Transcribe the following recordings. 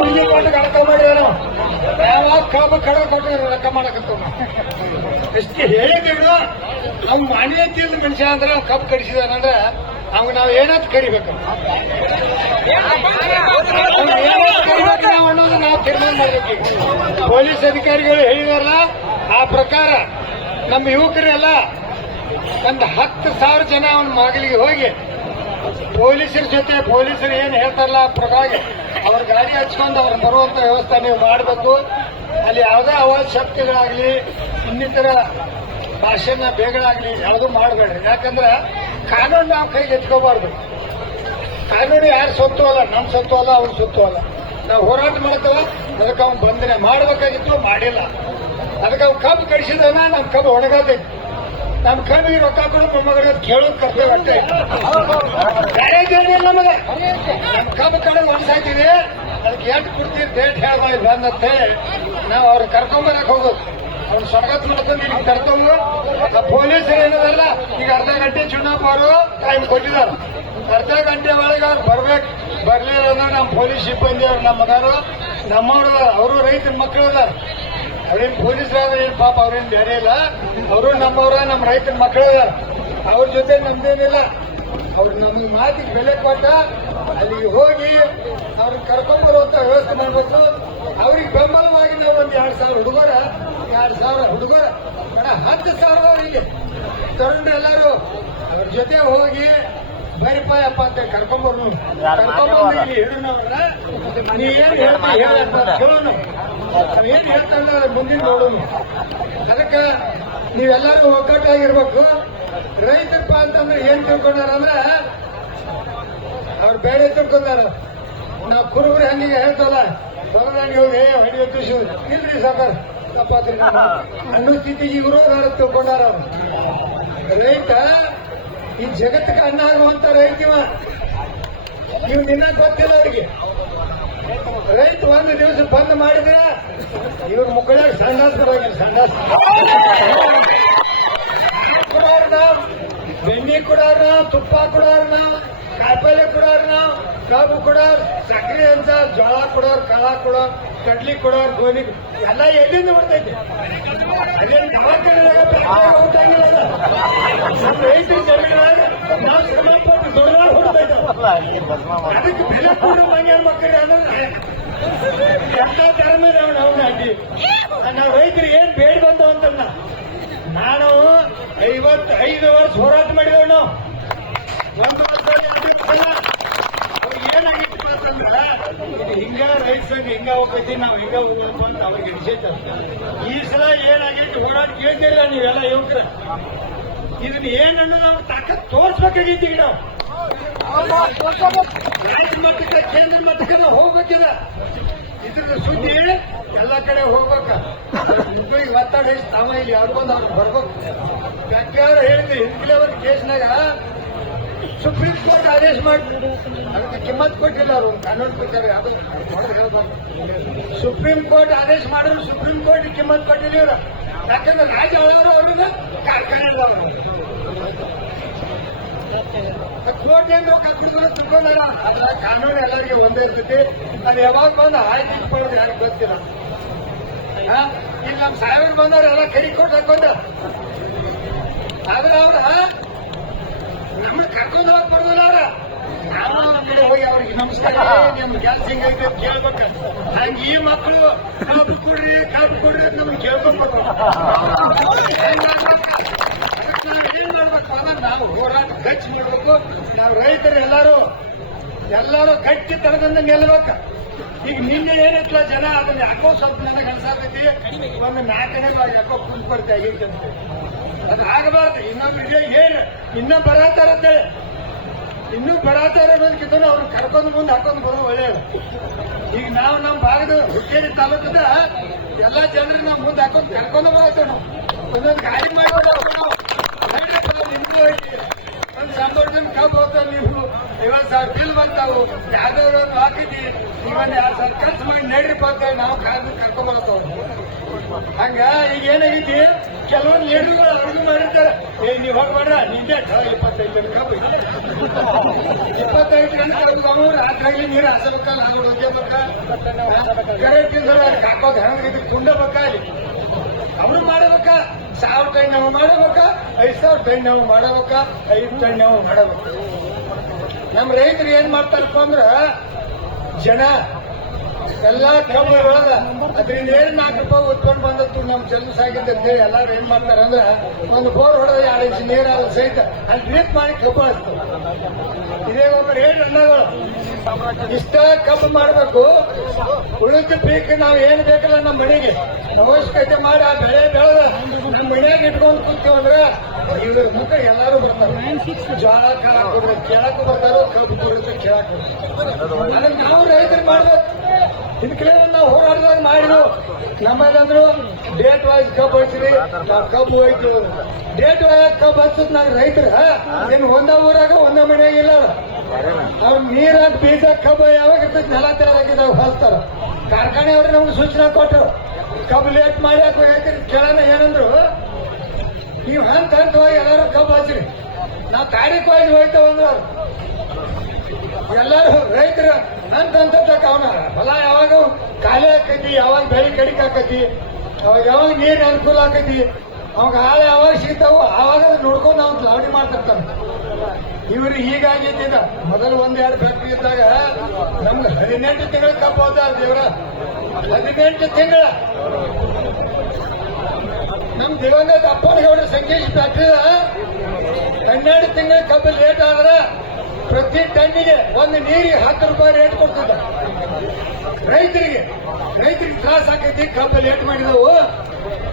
ಮುಂದೆ ಕೊಟ್ಟು ಅಡಕ ಮಾಡಿದಾರ ಯಾವಾಗ ಕಬ್ಬ ಕಡ ಕೊಟ್ಟು ರೊಕ್ಕ ಮಾಡಕತ್ತ ಎಷ್ಟು ಹೇಳಿದ್ರು ಅವ್ನು ಮಾನ್ಯತೆಯಿಂದ ಮನುಷ್ಯ ಅಂದ್ರೆ ಕಬ್ಬು ಕಡಿಸಿದಾನಂದ್ರ ಅವ್ ನಾವ್ ಏನಂತ ಕರಿಬೇಕು ಅನ್ನೋದು ನಾವು ತೀರ್ಮಾನ ಮಾಡ್ಬೇಕು. ಪೊಲೀಸ್ ಅಧಿಕಾರಿಗಳು ಹೇಳಿದಾರಲ್ಲ ಆ ಪ್ರಕಾರ ನಮ್ಮ ಯುವಕರೆಲ್ಲ ಒಂದು 10,000 ಜನ ಅವನ ಮಗಳಿಗೆ ಹೋಗಿ ಪೊಲೀಸರ ಜೊತೆ ಪೊಲೀಸರು ಏನ್ ಹೇಳ್ತಾರಲ್ಲ ಆ ಪ್ರಕಾರ ಅವ್ರ ಗಾಡಿ ಹಚ್ಕೊಂಡು ಅವ್ರು ಬರುವಂತ ವ್ಯವಸ್ಥೆ ನೀವು ಮಾಡಬೇಕು. ಅಲ್ಲಿ ಯಾವುದೇ ಅವಾಜ್ ಶಕ್ತಿಗಳಾಗ್ಲಿ ಇನ್ನಿತರ ಭಾಷೆನ ಬೇಗಳಾಗ್ಲಿ ಯಾವುದೂ ಮಾಡಬೇಡ್ರಿ. ಯಾಕಂದ್ರೆ ಕಾನೂನು ನಾವು ಕೈಗೆ ಎತ್ಕೋಬಾರ್ದು. ಕಾನೂನು ಯಾರು ಸೊತ್ತು ಅಲ್ಲ, ನಮ್ಮ ಸೊತ್ತು ಅಲ್ಲ, ಅವ್ನ ಸೊತ್ತು ಅಲ್ಲ. ನಾವು ಹೋರಾಟ ಮಾಡ್ತೇವೆ, ಅದಕ್ಕೆ ಅವ್ನು ಬಂಧನೆ ಮಾಡಬೇಕಾಗಿತ್ತು, ಮಾಡಿಲ್ಲ. ಅದಕ್ಕೆ ಅವ್ನು ಕಬ್ಬು ಕಡಿಸಿದವನ ನಮ್ಮ ಕಬ್ಬು ಒಣಗತೈತಿ. ನಮ್ಮ ಕಬ್ಬಿಗೆ ರೊಕ್ಕ ಕೊಡು ಮೊಮ್ಮಗಳ ಕೇಳೋದು ಕರ್ತೇವೆ ಅಷ್ಟೇ. ಬೇರೆ ಜನ ನಮಗೆ ನಮ್ಮ ಕಬ್ಬು ಕಡೆ ಒಣಸಾಯ್ತೀವಿ, ಅದಕ್ಕೆ ಎಷ್ಟು ಕೊಡ್ತೀವಿ ಡೇಟ್ ಹೇಳ್ದ ಬಂದಂತೆ ನಾವು ಅವ್ರು ಕರ್ಕೊಂಬರಕ್ ಹೋಗೋದು. ಅವ್ನು ಸ್ವಾಗತ ಮಾಡ್ಕೊಂಡು ಈಗ ಕರ್ಕೊಂಡು ಪೊಲೀಸರು ಏನದಲ್ಲ ಈಗ ಅರ್ಧ ಗಂಟೆ ಚುನಾವ್ ಅವರು ಟೈಮ್ ಕೊಟ್ಟಿದ್ದಾರೆ. ಅರ್ಧ ಗಂಟೆ ಒಳಗೆ ಅವ್ರು ಬರ್ಬೇಕು. ಬರ್ಲಿಲ್ಲ ನಮ್ಮ ಪೊಲೀಸ್ ಸಿಬ್ಬಂದಿ ಅವ್ರು ನಮ್ಮದಾರು ನಮ್ಮವ್ರು ಅವರು ರೈತರ ಮಕ್ಕಳು ಅದಾರ. ಅವ್ರೇನು ಪೊಲೀಸರಾದ್ರೆ ಏನು ಪಾಪ ಅವ್ರೇನು ಬೇರೆ ಇಲ್ಲ, ಅವರು ನಮ್ಮವ್ರ ನಮ್ಮ ರೈತರ ಮಕ್ಕಳು ಅದಾರ. ಅವ್ರ ಜೊತೆ ನಮ್ದೇನಿಲ್ಲ. ಅವ್ರು ನಮ್ಗೆ ಮಾತಿಗೆ ಬೆಲೆ ಕೊಟ್ಟ ಅಲ್ಲಿಗೆ ಹೋಗಿ ಅವ್ರನ್ನ ಕರ್ಕೊಂಡ್ಬರುವಂತ ವ್ಯವಸ್ಥೆ ಮಾಡ್ಬೇಕು. ಅವ್ರಿಗೆ ಬೆಂಬಲವಾಗಿ ನಾವು ಒಂದು 2,000 ಹುಡುಗರ 2,000 ಹುಡುಗರ ಬೇಡ 10,000 ಅವರಿಗೆ ತರುಣರೆಲ್ಲರೂ ಅವ್ರ ಜೊತೆ ಹೋಗಿ ಬರಿಪಾಯಪ್ಪ ಅಂತ ಕರ್ಕೊಂಬರು. ಕರ್ಕೊಂಬಂದು ಇಲ್ಲಿ ಹೇಳೋಣ, ನೀ ಏನ್ ಹೇಳ್ತೀವಿ ಹೇಳಪ್ಪ ಕೇಳೋಣ, ಏನ್ ಹೇಳ್ತಾರ ಮುಂದಿನ ನೋಡೋಣ. ಅದಕ್ಕೆ ನೀವೆಲ್ಲರೂ ಒಗ್ಗಟ್ಟಾಗಿರ್ಬೇಕು. ರೈತಪ್ಪ ಅಂತಂದ್ರೆ ಏನ್ ತಿಳ್ಕೊಂಡಾರ ಅಂದ್ರೆ ಅವ್ರು ಬೇರೆ ತಿಳ್ಕೊಂಡಾರ. ನಾವು ಕುರುಬರ ಹಂಗಿಗೆ ಹೇಳ್ತಲ್ಲ ಹೊರದಾಗಿ ಹೋಗಿ ಹೊಡಿಯತ್ತು ಇಲ್ರಿ ಸಾಕಾರ ತಪ್ಪಾತ್ರಿ ಅನ್ನೋ ಸ್ಥಿತಿಗೆ ಇವರು ತಿಳ್ಕೊಂಡಾರ. ರೈತ ಈ ಜಗತ್ತಿಗೆ ಅನ್ನ ಆಗುವಂತ ರೈತಿವ ನೀವು ನಿನ್ನ ಗೊತ್ತಿಲ್ಲ ಅವರಿಗೆ. ರೈತ ಒಂದು ದಿವಸ ಬಂದ್ ಮಾಡಿದ್ರೆ ಇವ್ರ ಮುಕ್ಕಳಾಗ ಸಂಡಾಸ ಸಂಡಾಸ ಕೊಡಾರ್ನ ಬೆಣ್ಣೆ ಕೊಡಾರ, ತುಪ್ಪ ಕೊಡಾರ್ನ, ಕಾಯಿಪಲ್ಲೆ ಕೊಡಾರ್ನ, ಕಬ್ಬು ಕೊಡೋರ್, ಸಕ್ಕರೆ ಅಂತ ಜೋಳ ಕೊಡೋರ್, ಕಳ ಕೊಡೋರ್, ಕಡ್ಲಿ ಕೊಡೋರ್, ಗೋಧಿ ಎಲ್ಲ ಎಲ್ಲಿಂದ ಬರ್ತೈತಿ? ಊಟಂಗಿಲ್ಲ. ನಮ್ಮ ರೈತರ ಜಮೀನಾಗ ನಾವು ಶ್ರಮ ಪಟ್ಟು ದೊಡ್ಡದಾಗಿ ಹೊಡ್ತೈತ. ಅದಕ್ಕೆ ಬೆಲೆ ಕೊಡು ಮಂಗ್ಯಾರ ಮಕ್ಕಳಿಗೆ ಅಂದ್ರೆ ಎಲ್ಲ ಧರ್ಮ ನಾವು ನಾಟಿ. ನಾವು ರೈತರಿಗೆ ಏನ್ ಬೇಡ ಬಂದವು ಅಂತಲ್ಲ. ನಾನು 55 ವರ್ಷ ಹೋರಾಟ ಮಾಡಿದೆವು. ನಾವು 1 ವರ್ಷ ಏನಾಗಿತ್ತು ಅಂತಂದ್ರ ಹಿಂಗ ರೈತ ಸಂಘ ಹಿಂಗ ಹೋಗ್ತೈತಿ, ನಾವು ಹಿಂಗ ಹೋಗ್ಬೇಕು ಅಂತ ಅವ್ರಿಗೆ ಅನಿಸೈತಲ್ಲ. ಈ ಸಲ ಏನಾಗೈತಿ ಹೋರಾಟ ಕೇಳ್ತಿಲ್ಲ ನೀವೆಲ್ಲ ಯುವಕರ. ಇದನ್ನ ಏನನ್ನು ನಾವು ತಾಕತ್ ತೋರಿಸ್ಬೇಕಾಗೈತಿ. ಈಗ ನಾವು ರಾಜ್ಯ ಮಟ್ಟಕ್ಕೆ ಕೇಂದ್ರ ಮಟ್ಟಕ್ಕೆ ನಾವು ಹೋಗ್ಬೇಕಿದ. ಇದ್ರ ಸುದ್ದಿ ಎಲ್ಲ ಕಡೆ ಹೋಗ್ಬೇಕ. ಈಗ ಮಾತಾಡಿ ತಾವ ಇಲ್ಲಿ ಯಾರು ಬಂದು ಅವ್ರು ಬರ್ಬೇಕು. ಯಾಕ್ಯಾರು ಹೇಳಿದ್ವಿ ಹಿಂದ್ಕಿಲವರ್ ಕೇಸ್ನಾಗ ಸುಪ್ರೀಂ ಕೋರ್ಟ್ ಆದೇಶ ಮಾಡಿ ಅದಕ್ಕೆ ಕಿಮ್ಮತ್ ಕೊಟ್ಟಿಲ್ಲ. ಅವರು ಕಾನೂನು ಪ್ರಕಾರ ಯಾವುದು ಸುಪ್ರೀಂ ಕೋರ್ಟ್ ಆದೇಶ ಮಾಡಿದ್ರು ಸುಪ್ರೀಂ ಕೋರ್ಟ್ ಕಿಮ್ಮತ್ ಕೊಟ್ಟಿಲ್ಲ ಇವರು. ಯಾಕಂದ್ರೆ ರಾಜ್ಯ ಒಳವರು ಅವ್ರನ್ನ ಕಾರ್ಖಾನೆದವರು ಕೋರ್ಟ್ ಏನ್ ರೊಕ್ಕ ಕುಡ್ಕೊಂಡು ತಿಳ್ಕೊಂಡಾರ. ಅದ್ರ ಕಾನೂನು ಎಲ್ಲರಿಗೆ ಒಂದೇ ಇರ್ತೈತಿ. ಅದು ಯಾವಾಗ ಬಂದು ಆಯ್ತು ಇಟ್ಕೊಳ್ಳೋದು ಯಾರಿಗೆ ಗೊತ್ತಿಲ್ಲ. ಈಗ ನಮ್ಮ ಸಾಹೇಬರು ಬಂದವ್ರು ಎಲ್ಲ ಕೈ ಕೊಟ್ಟು ಹಾಕೊಂಡ ಆದ್ರೆ ಅವ್ರ ನಮ್ಗೆ ಕರ್ಕೊಂಡು ಹೋಗಿ ಬರೋದಿಲ್ಲ. ಅವ್ರ ನಾವು ಕಡೆ ಹೋಗಿ ಅವ್ರಿಗೆ ನಮಸ್ಕಾರ ನಿಮ್ ಕೆಲಸ ಹೆಂಗೈತೆ ಅಂತ ಕೇಳ್ಬೇಕು. ಹಂಗೆ ಈ ಮಕ್ಕಳು ಕಬ್ಬು ಕೊಡ್ರಿ ಕಬ್ಬು ಕೊಡ್ರಿ ಅಂತ ನಮ್ಗೆ ಕೇಳ್ಕೊಂಡ್ಬರ್ಬೇಕು. ಏನ್ ಮಾಡ್ಬೇಕು ಅಂದ್ರೆ ನಾವು ಹೋರಾಟ ಗಚ್ಚಿ ಮಾಡ್ಬೇಕು. ನಾವು ರೈತರು ಎಲ್ಲರೂ ಗಟ್ಟಿತನದಿಂದ ನಿಲ್ಬೇಕು. ಈಗ ನಿನ್ನೆ ಏನಿತ್ತಲ್ಲ ಜನ ಅದನ್ನ ಯಾಕೋ ಸ್ವಲ್ಪ ನನಗೆ ಅನ್ಸಾತೈತಿ ಒಂದು 4 ಯಾಕೋ ಕುಂದ್ಕೊಡ್ತಿ ಆಗೈತೆ ಅಂತ. ಅದು ಆಗಬಾರ್ದು. ಇನ್ನೊಬ್ರಿಗೆ ಏನು ಇನ್ನೂ ಬರತ್ತಾರಂತೇಳಿ ಇನ್ನೂ ಬರತ್ತಾರ ಅನ್ನೋದಕ್ಕಿಂತ ಅವ್ರನ್ನ ಕರ್ಕೊಂಡು ಮುಂದೆ ಹಾಕೊಂಡು ಬರೋದು ಒಳ್ಳೆಯದು. ಈಗ ನಾವು ನಮ್ಮ ಭಾಗದ ಹುಕ್ಕೇರಿ ತಾಲೂಕದ ಎಲ್ಲಾ ಜನರಿಗೆ ನಾವು ಮುಂದೆ ಹಾಕೊಂಡು ಕರ್ಕೊಂಡು ಬರತ್ತೇವೆ. ನಾವು ಒಂದೊಂದು ಗಾಡಿ ಮಾಡೋದು ನಿಮ್ಗೂ ಐತಿ. ಒಂದು ಸಂದರ್ಭದಲ್ಲಿ ಕಬ್ಬು ಹೋಗ್ತಾವೆ. ನೀವು 50,000 ಬಿಲ್ ಬಂತಾವು ಯಾವ್ದವ್ರು ಹಾಕಿದ್ವಿ. ಈಗ ಇನ್ನೊಂದು 2,000 ಖರ್ಚು ಮಾಡಿ ನಡ್ರಿಪ್ಪ ಅಂತ ಹೇಳಿ ನಾವು ಕರ್ಕೊಂಡ್ಬರತ್ತವ್ರು. ಹಂಗ ಈಗ ಏನಾಗೈತಿ, ಕೆಲವೊಂದು ಲೀಡರ್ಗಳು ಅಡುಗೆ ಮಾಡಿರ್ತಾರೆ, ನೀವು ಹೋಗ್ಬೇಡ್ರ ನಿಂದೆ 25 ಜನ ಕಬ್ಬು 25 ಜನ ಕಬ್ಬು ಅವ್ರು ರಾತ್ರಿ ನೀರು ಹಸಬೇಕಲ್ಲ, ಅವ್ರು ಒಗ್ಗಬೇಕ, ಕರೆಂಟ್ ತಿಂದ್ರೆ ಹಾಕೋದು ಹೆಂಗಿದ್ರು ತುಂಡಬೇಕ, ಅಲ್ಲಿ ಅವರು ಮಾಡಬೇಕ, 1,000 ಟನ್ ನಾವು ಮಾಡಬೇಕ, 5,000 ಟನ್ ನಾವು ಮಾಡಬೇಕ, 5 ಟನ್ ನಾವು ಮಾಡಬೇಕ. ನಮ್ಮ ರೈತರು ಏನ್ ಮಾಡ್ತಾರಪ್ಪ ಅಂದ್ರ, ಜನ ಎಲ್ಲಾ ಕಬ್ಬು ಇರೋದ ಅದ್ರಿಂದ ಏನ್ 4 ರೂಪಾಯಿ ಉತ್ಪನ್ನ ಬಂದತ್ತು ನಮ್ ಜಲ್ಸ್ ಆಗಿದ್ದ ಅಂತೇಳಿ ಎಲ್ಲಾರು ಏನ್ ಮಾಡ್ತಾರ ಅಂದ್ರ, ಒಂದು ಬೋರ್ ಹೊಡೆದ 2 ಇಂಚ್ ನೀರಾದ ಸಹಿತ ಅಲ್ಲಿ ಡ್ರಿಪ್ ಮಾಡಿ ಕಬ್ಬು ಹಚ್ತಾರೆ. ಇದೇ ಒಬ್ಬರು ಏನ್ ಅನ್ನಗಳು ಇಷ್ಟ ಕಬ್ಬು ಮಾಡ್ಬೇಕು, ಉಳಿದ ಪೀಕ್ ನಾವ್ ಏನ್ ಬೇಕಲ್ಲ ನಮ್ಮ ಮನೆಗೆ ಅವಶ್ಯಕತೆ ಮಾಡಿ ಆ ಬೆಳೆ ಬೆಳೆದ ನಮ್ಮ ಮನ್ಯಾಗ ಇಟ್ಕೊಂಡ್ ಕೂತೀವಂದ್ರ ಇವ್ರ ಮುಖ ಎಲ್ಲಾರು ಬರ್ತಾರೆ. ಜೋಳ ಕಾಳಕ್ ಹೋದ್ರೆ ಕೇಳಕ್ಕೂ ಬರ್ತಾರೋ, ಕಬ್ಬು ತುಳಿದ್ರೆ ಕೇಳಕ್ ಅದನ್ನ ನಾವು ರೈತರು ಮಾಡ್ಬೇಕು. ಇದಕ್ಕೆ ನಾವು ಹೋರಾಟದಾಗ ಮಾಡಿದ್ವು. ನಮ್ಮಲ್ಲಂದ್ರು ಡೇಟ್ ವೈಸ್ ಕಬ್ಬು ಹಚ್ಚಿರಿ, ನಾವು ಕಬ್ಬು ಹೋಯ್ತು. ಡೇಟ್ ವೈಸ್ ಕಬ್ಬು ಹಚ್ಚದ್ ನಾವ್ ರೈತರ ಏನು ಒಂದ ಊರಾಗ ಒಂದ ಮನೆಯಾಗ ಇಲ್ಲ. ಅವ್ರ ನೀರಾಗ ಬೀಜ ಕಬ್ಬು ಯಾವಾಗ ಇರ್ತೈತಿ ನೆಲ ತೆಳದಾಗಿದ್ದಾಗ ಹಚ್ತಾರ. ಕಾರ್ಖಾನೆಯವ್ರು ನಮ್ಗೆ ಸೂಚನೆ ಕೊಟ್ಟರು, ಕಬ್ಬು ಲೇಟ್ ಮಾಡಿ ರೈತರಿಗೆ ಕೇಳೋಣ ಏನಂದ್ರು, ನೀವು ಹಂತವಾಗಿ ಎಲ್ಲಾರು ಕಬ್ಬು ಹಚ್ಚಿರಿ, ನಾವು ತಾರೀಕು ವೈಸ್ ಹೋಯ್ತೇವಂದ್ರು. ಎಲ್ಲಾರು ರೈತರ ಅಂತಕ್ಕ ಅವನ ಹೊಲ ಯಾವಾಗ ಖಾಲಿ ಆಕೈತಿ, ಯಾವಾಗ ಬೆಳೆ ಕಡಿಕೆ ಆಕತಿ, ಅವಾಗ ಯಾವಾಗ ನೀರು ಅನುಕೂಲ ಆಕೈತಿ, ಅವಾಗ ಹಾಳು ಯಾವಾಗ ಸಿಗ್ತಾವು ಆವಾಗ ನೋಡ್ಕೊಂಡು ನಾವು ಲಾವಣಿ ಮಾಡ್ತಿರ್ತಾನೆ. ಇವ್ರು ಹೀಗಾಗಿದ್ದ ಮೊದಲು 1-2 ಫ್ಯಾಕ್ಟ್ರಿ ಇದ್ದಾಗ ನಮ್ಗೆ 18 ತಿಂಗಳ ಕಬ್ಬು ಹೋದ ದೇವ್ರ, 18 ತಿಂಗಳ. ನಮ್ ದಿವಂಗತ ಅಪ್ಪನಗೌಡ ಸಂಕೇಶ್ ಫ್ಯಾಕ್ಟ್ರಿದ 12 ತಿಂಗಳ ಕಬ್ಬು ಲೇಟ್ ಆದ್ರ ಪ್ರತಿ ಟನ್ನಿಗೆ ಒಂದು ನೀರಿಗೆ 10 ರೂಪಾಯಿ ರೇಟ್ ಕೊಡ್ತಿದ್ದ. ರೈತರಿಗೆ ತ್ರಾಸ ಆಕೈತಿ, ಕಬ್ಬು ಲೇಟ್ ಮಾಡಿದವು.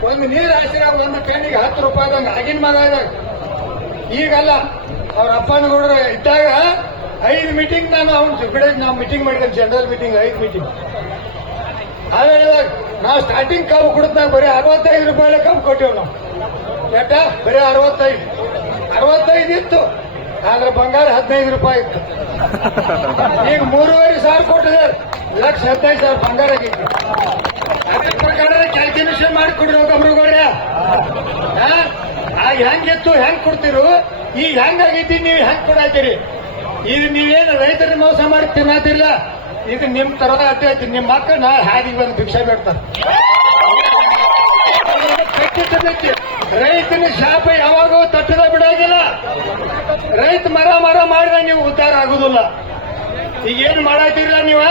ಒಂದು ನೀರು ಹಾಸಿರ ಒಂದು ಟನ್ನಿಗೆ 10 ರೂಪಾಯಿದಂಗ ಆಗಿನ ಮಗ ಇದ್ದಾಗ. ಈಗಲ್ಲ, ಅವ್ರ ಅಪ್ಪನಗೌಡರು ಇದ್ದಾಗ 5 ಮೀಟಿಂಗ್ ನಾನು ಅವ್ನ ಕಡೆ ನಾವು ಮೀಟಿಂಗ್ ಮಾಡಿದ್ದೇನೆ, ಜನರಲ್ ಮೀಟಿಂಗ್ 5 ಮೀಟಿಂಗ್. ಆಮೇಲೆ ನಾವು ಸ್ಟಾರ್ಟಿಂಗ್ ಕಬ್ಬು ಕೊಡ್ತಾಗ ಬರೀ 65 ರೂಪಾಯಿ ಕಬ್ಬು ಕೊಟ್ಟೇವು ನಾವು. ಯಾಕ ಬರೀ 65 ಇತ್ತು, ಆದ್ರೆ ಬಂಗಾರ 15 ರೂಪಾಯಿ ಇತ್ತು. ಈಗ 3,500 ಕೊಟ್ಟಿದ್ದಾರೆ, 1,15,000 ಬಂಗಾರ ಆಗಿತ್ತು. ಅದೇ ಪ್ರಕಾರ ಕ್ಯಾಲ್ಕುಲೇಷನ್ ಮಾಡಿ ಕೊಡ್ರಿ ಒಬ್ಬರುಗೌಡ್ರ. ಆಗ ಹೆಂಗಿತ್ತು ಹೆಂಗ್ ಕೊಡ್ತಿರು, ಈಗ ಹೆಂಗಾಗೈತಿ ನೀವು ಹೆಂಗ್ ಕೊಡಾತೀರಿ. ಈಗ ನೀವೇನು ರೈತರಿಗೆ ಮೋಸ ಮಾಡಿ ತಿನ್ನತಿಲ್ಲ, ಇದು ನಿಮ್ ತರದ ಅಡ್ಡಿ ಐತಿ. ನಿಮ್ಮ ಮಕ್ಕಳು ನಾಳೆ ಹಾದಿಗೆ ಬಂದು ಭಿಕ್ಷೆ ಬೇಡ್ತಾರೆ. ರೈತನ ಶಾಪ ಯಾವಾಗೂ ತಟ್ಟದ ಬಿಡಾಗಿಲ್ಲ. ರೈತ ಮರ ಮಾಡಿದ ನೀವು ಉದ್ಧಾರ ಆಗುದಿಲ್ಲ. ಈಗೇನು ಮಾಡಾತಿರಲ್ಲ ನೀವು,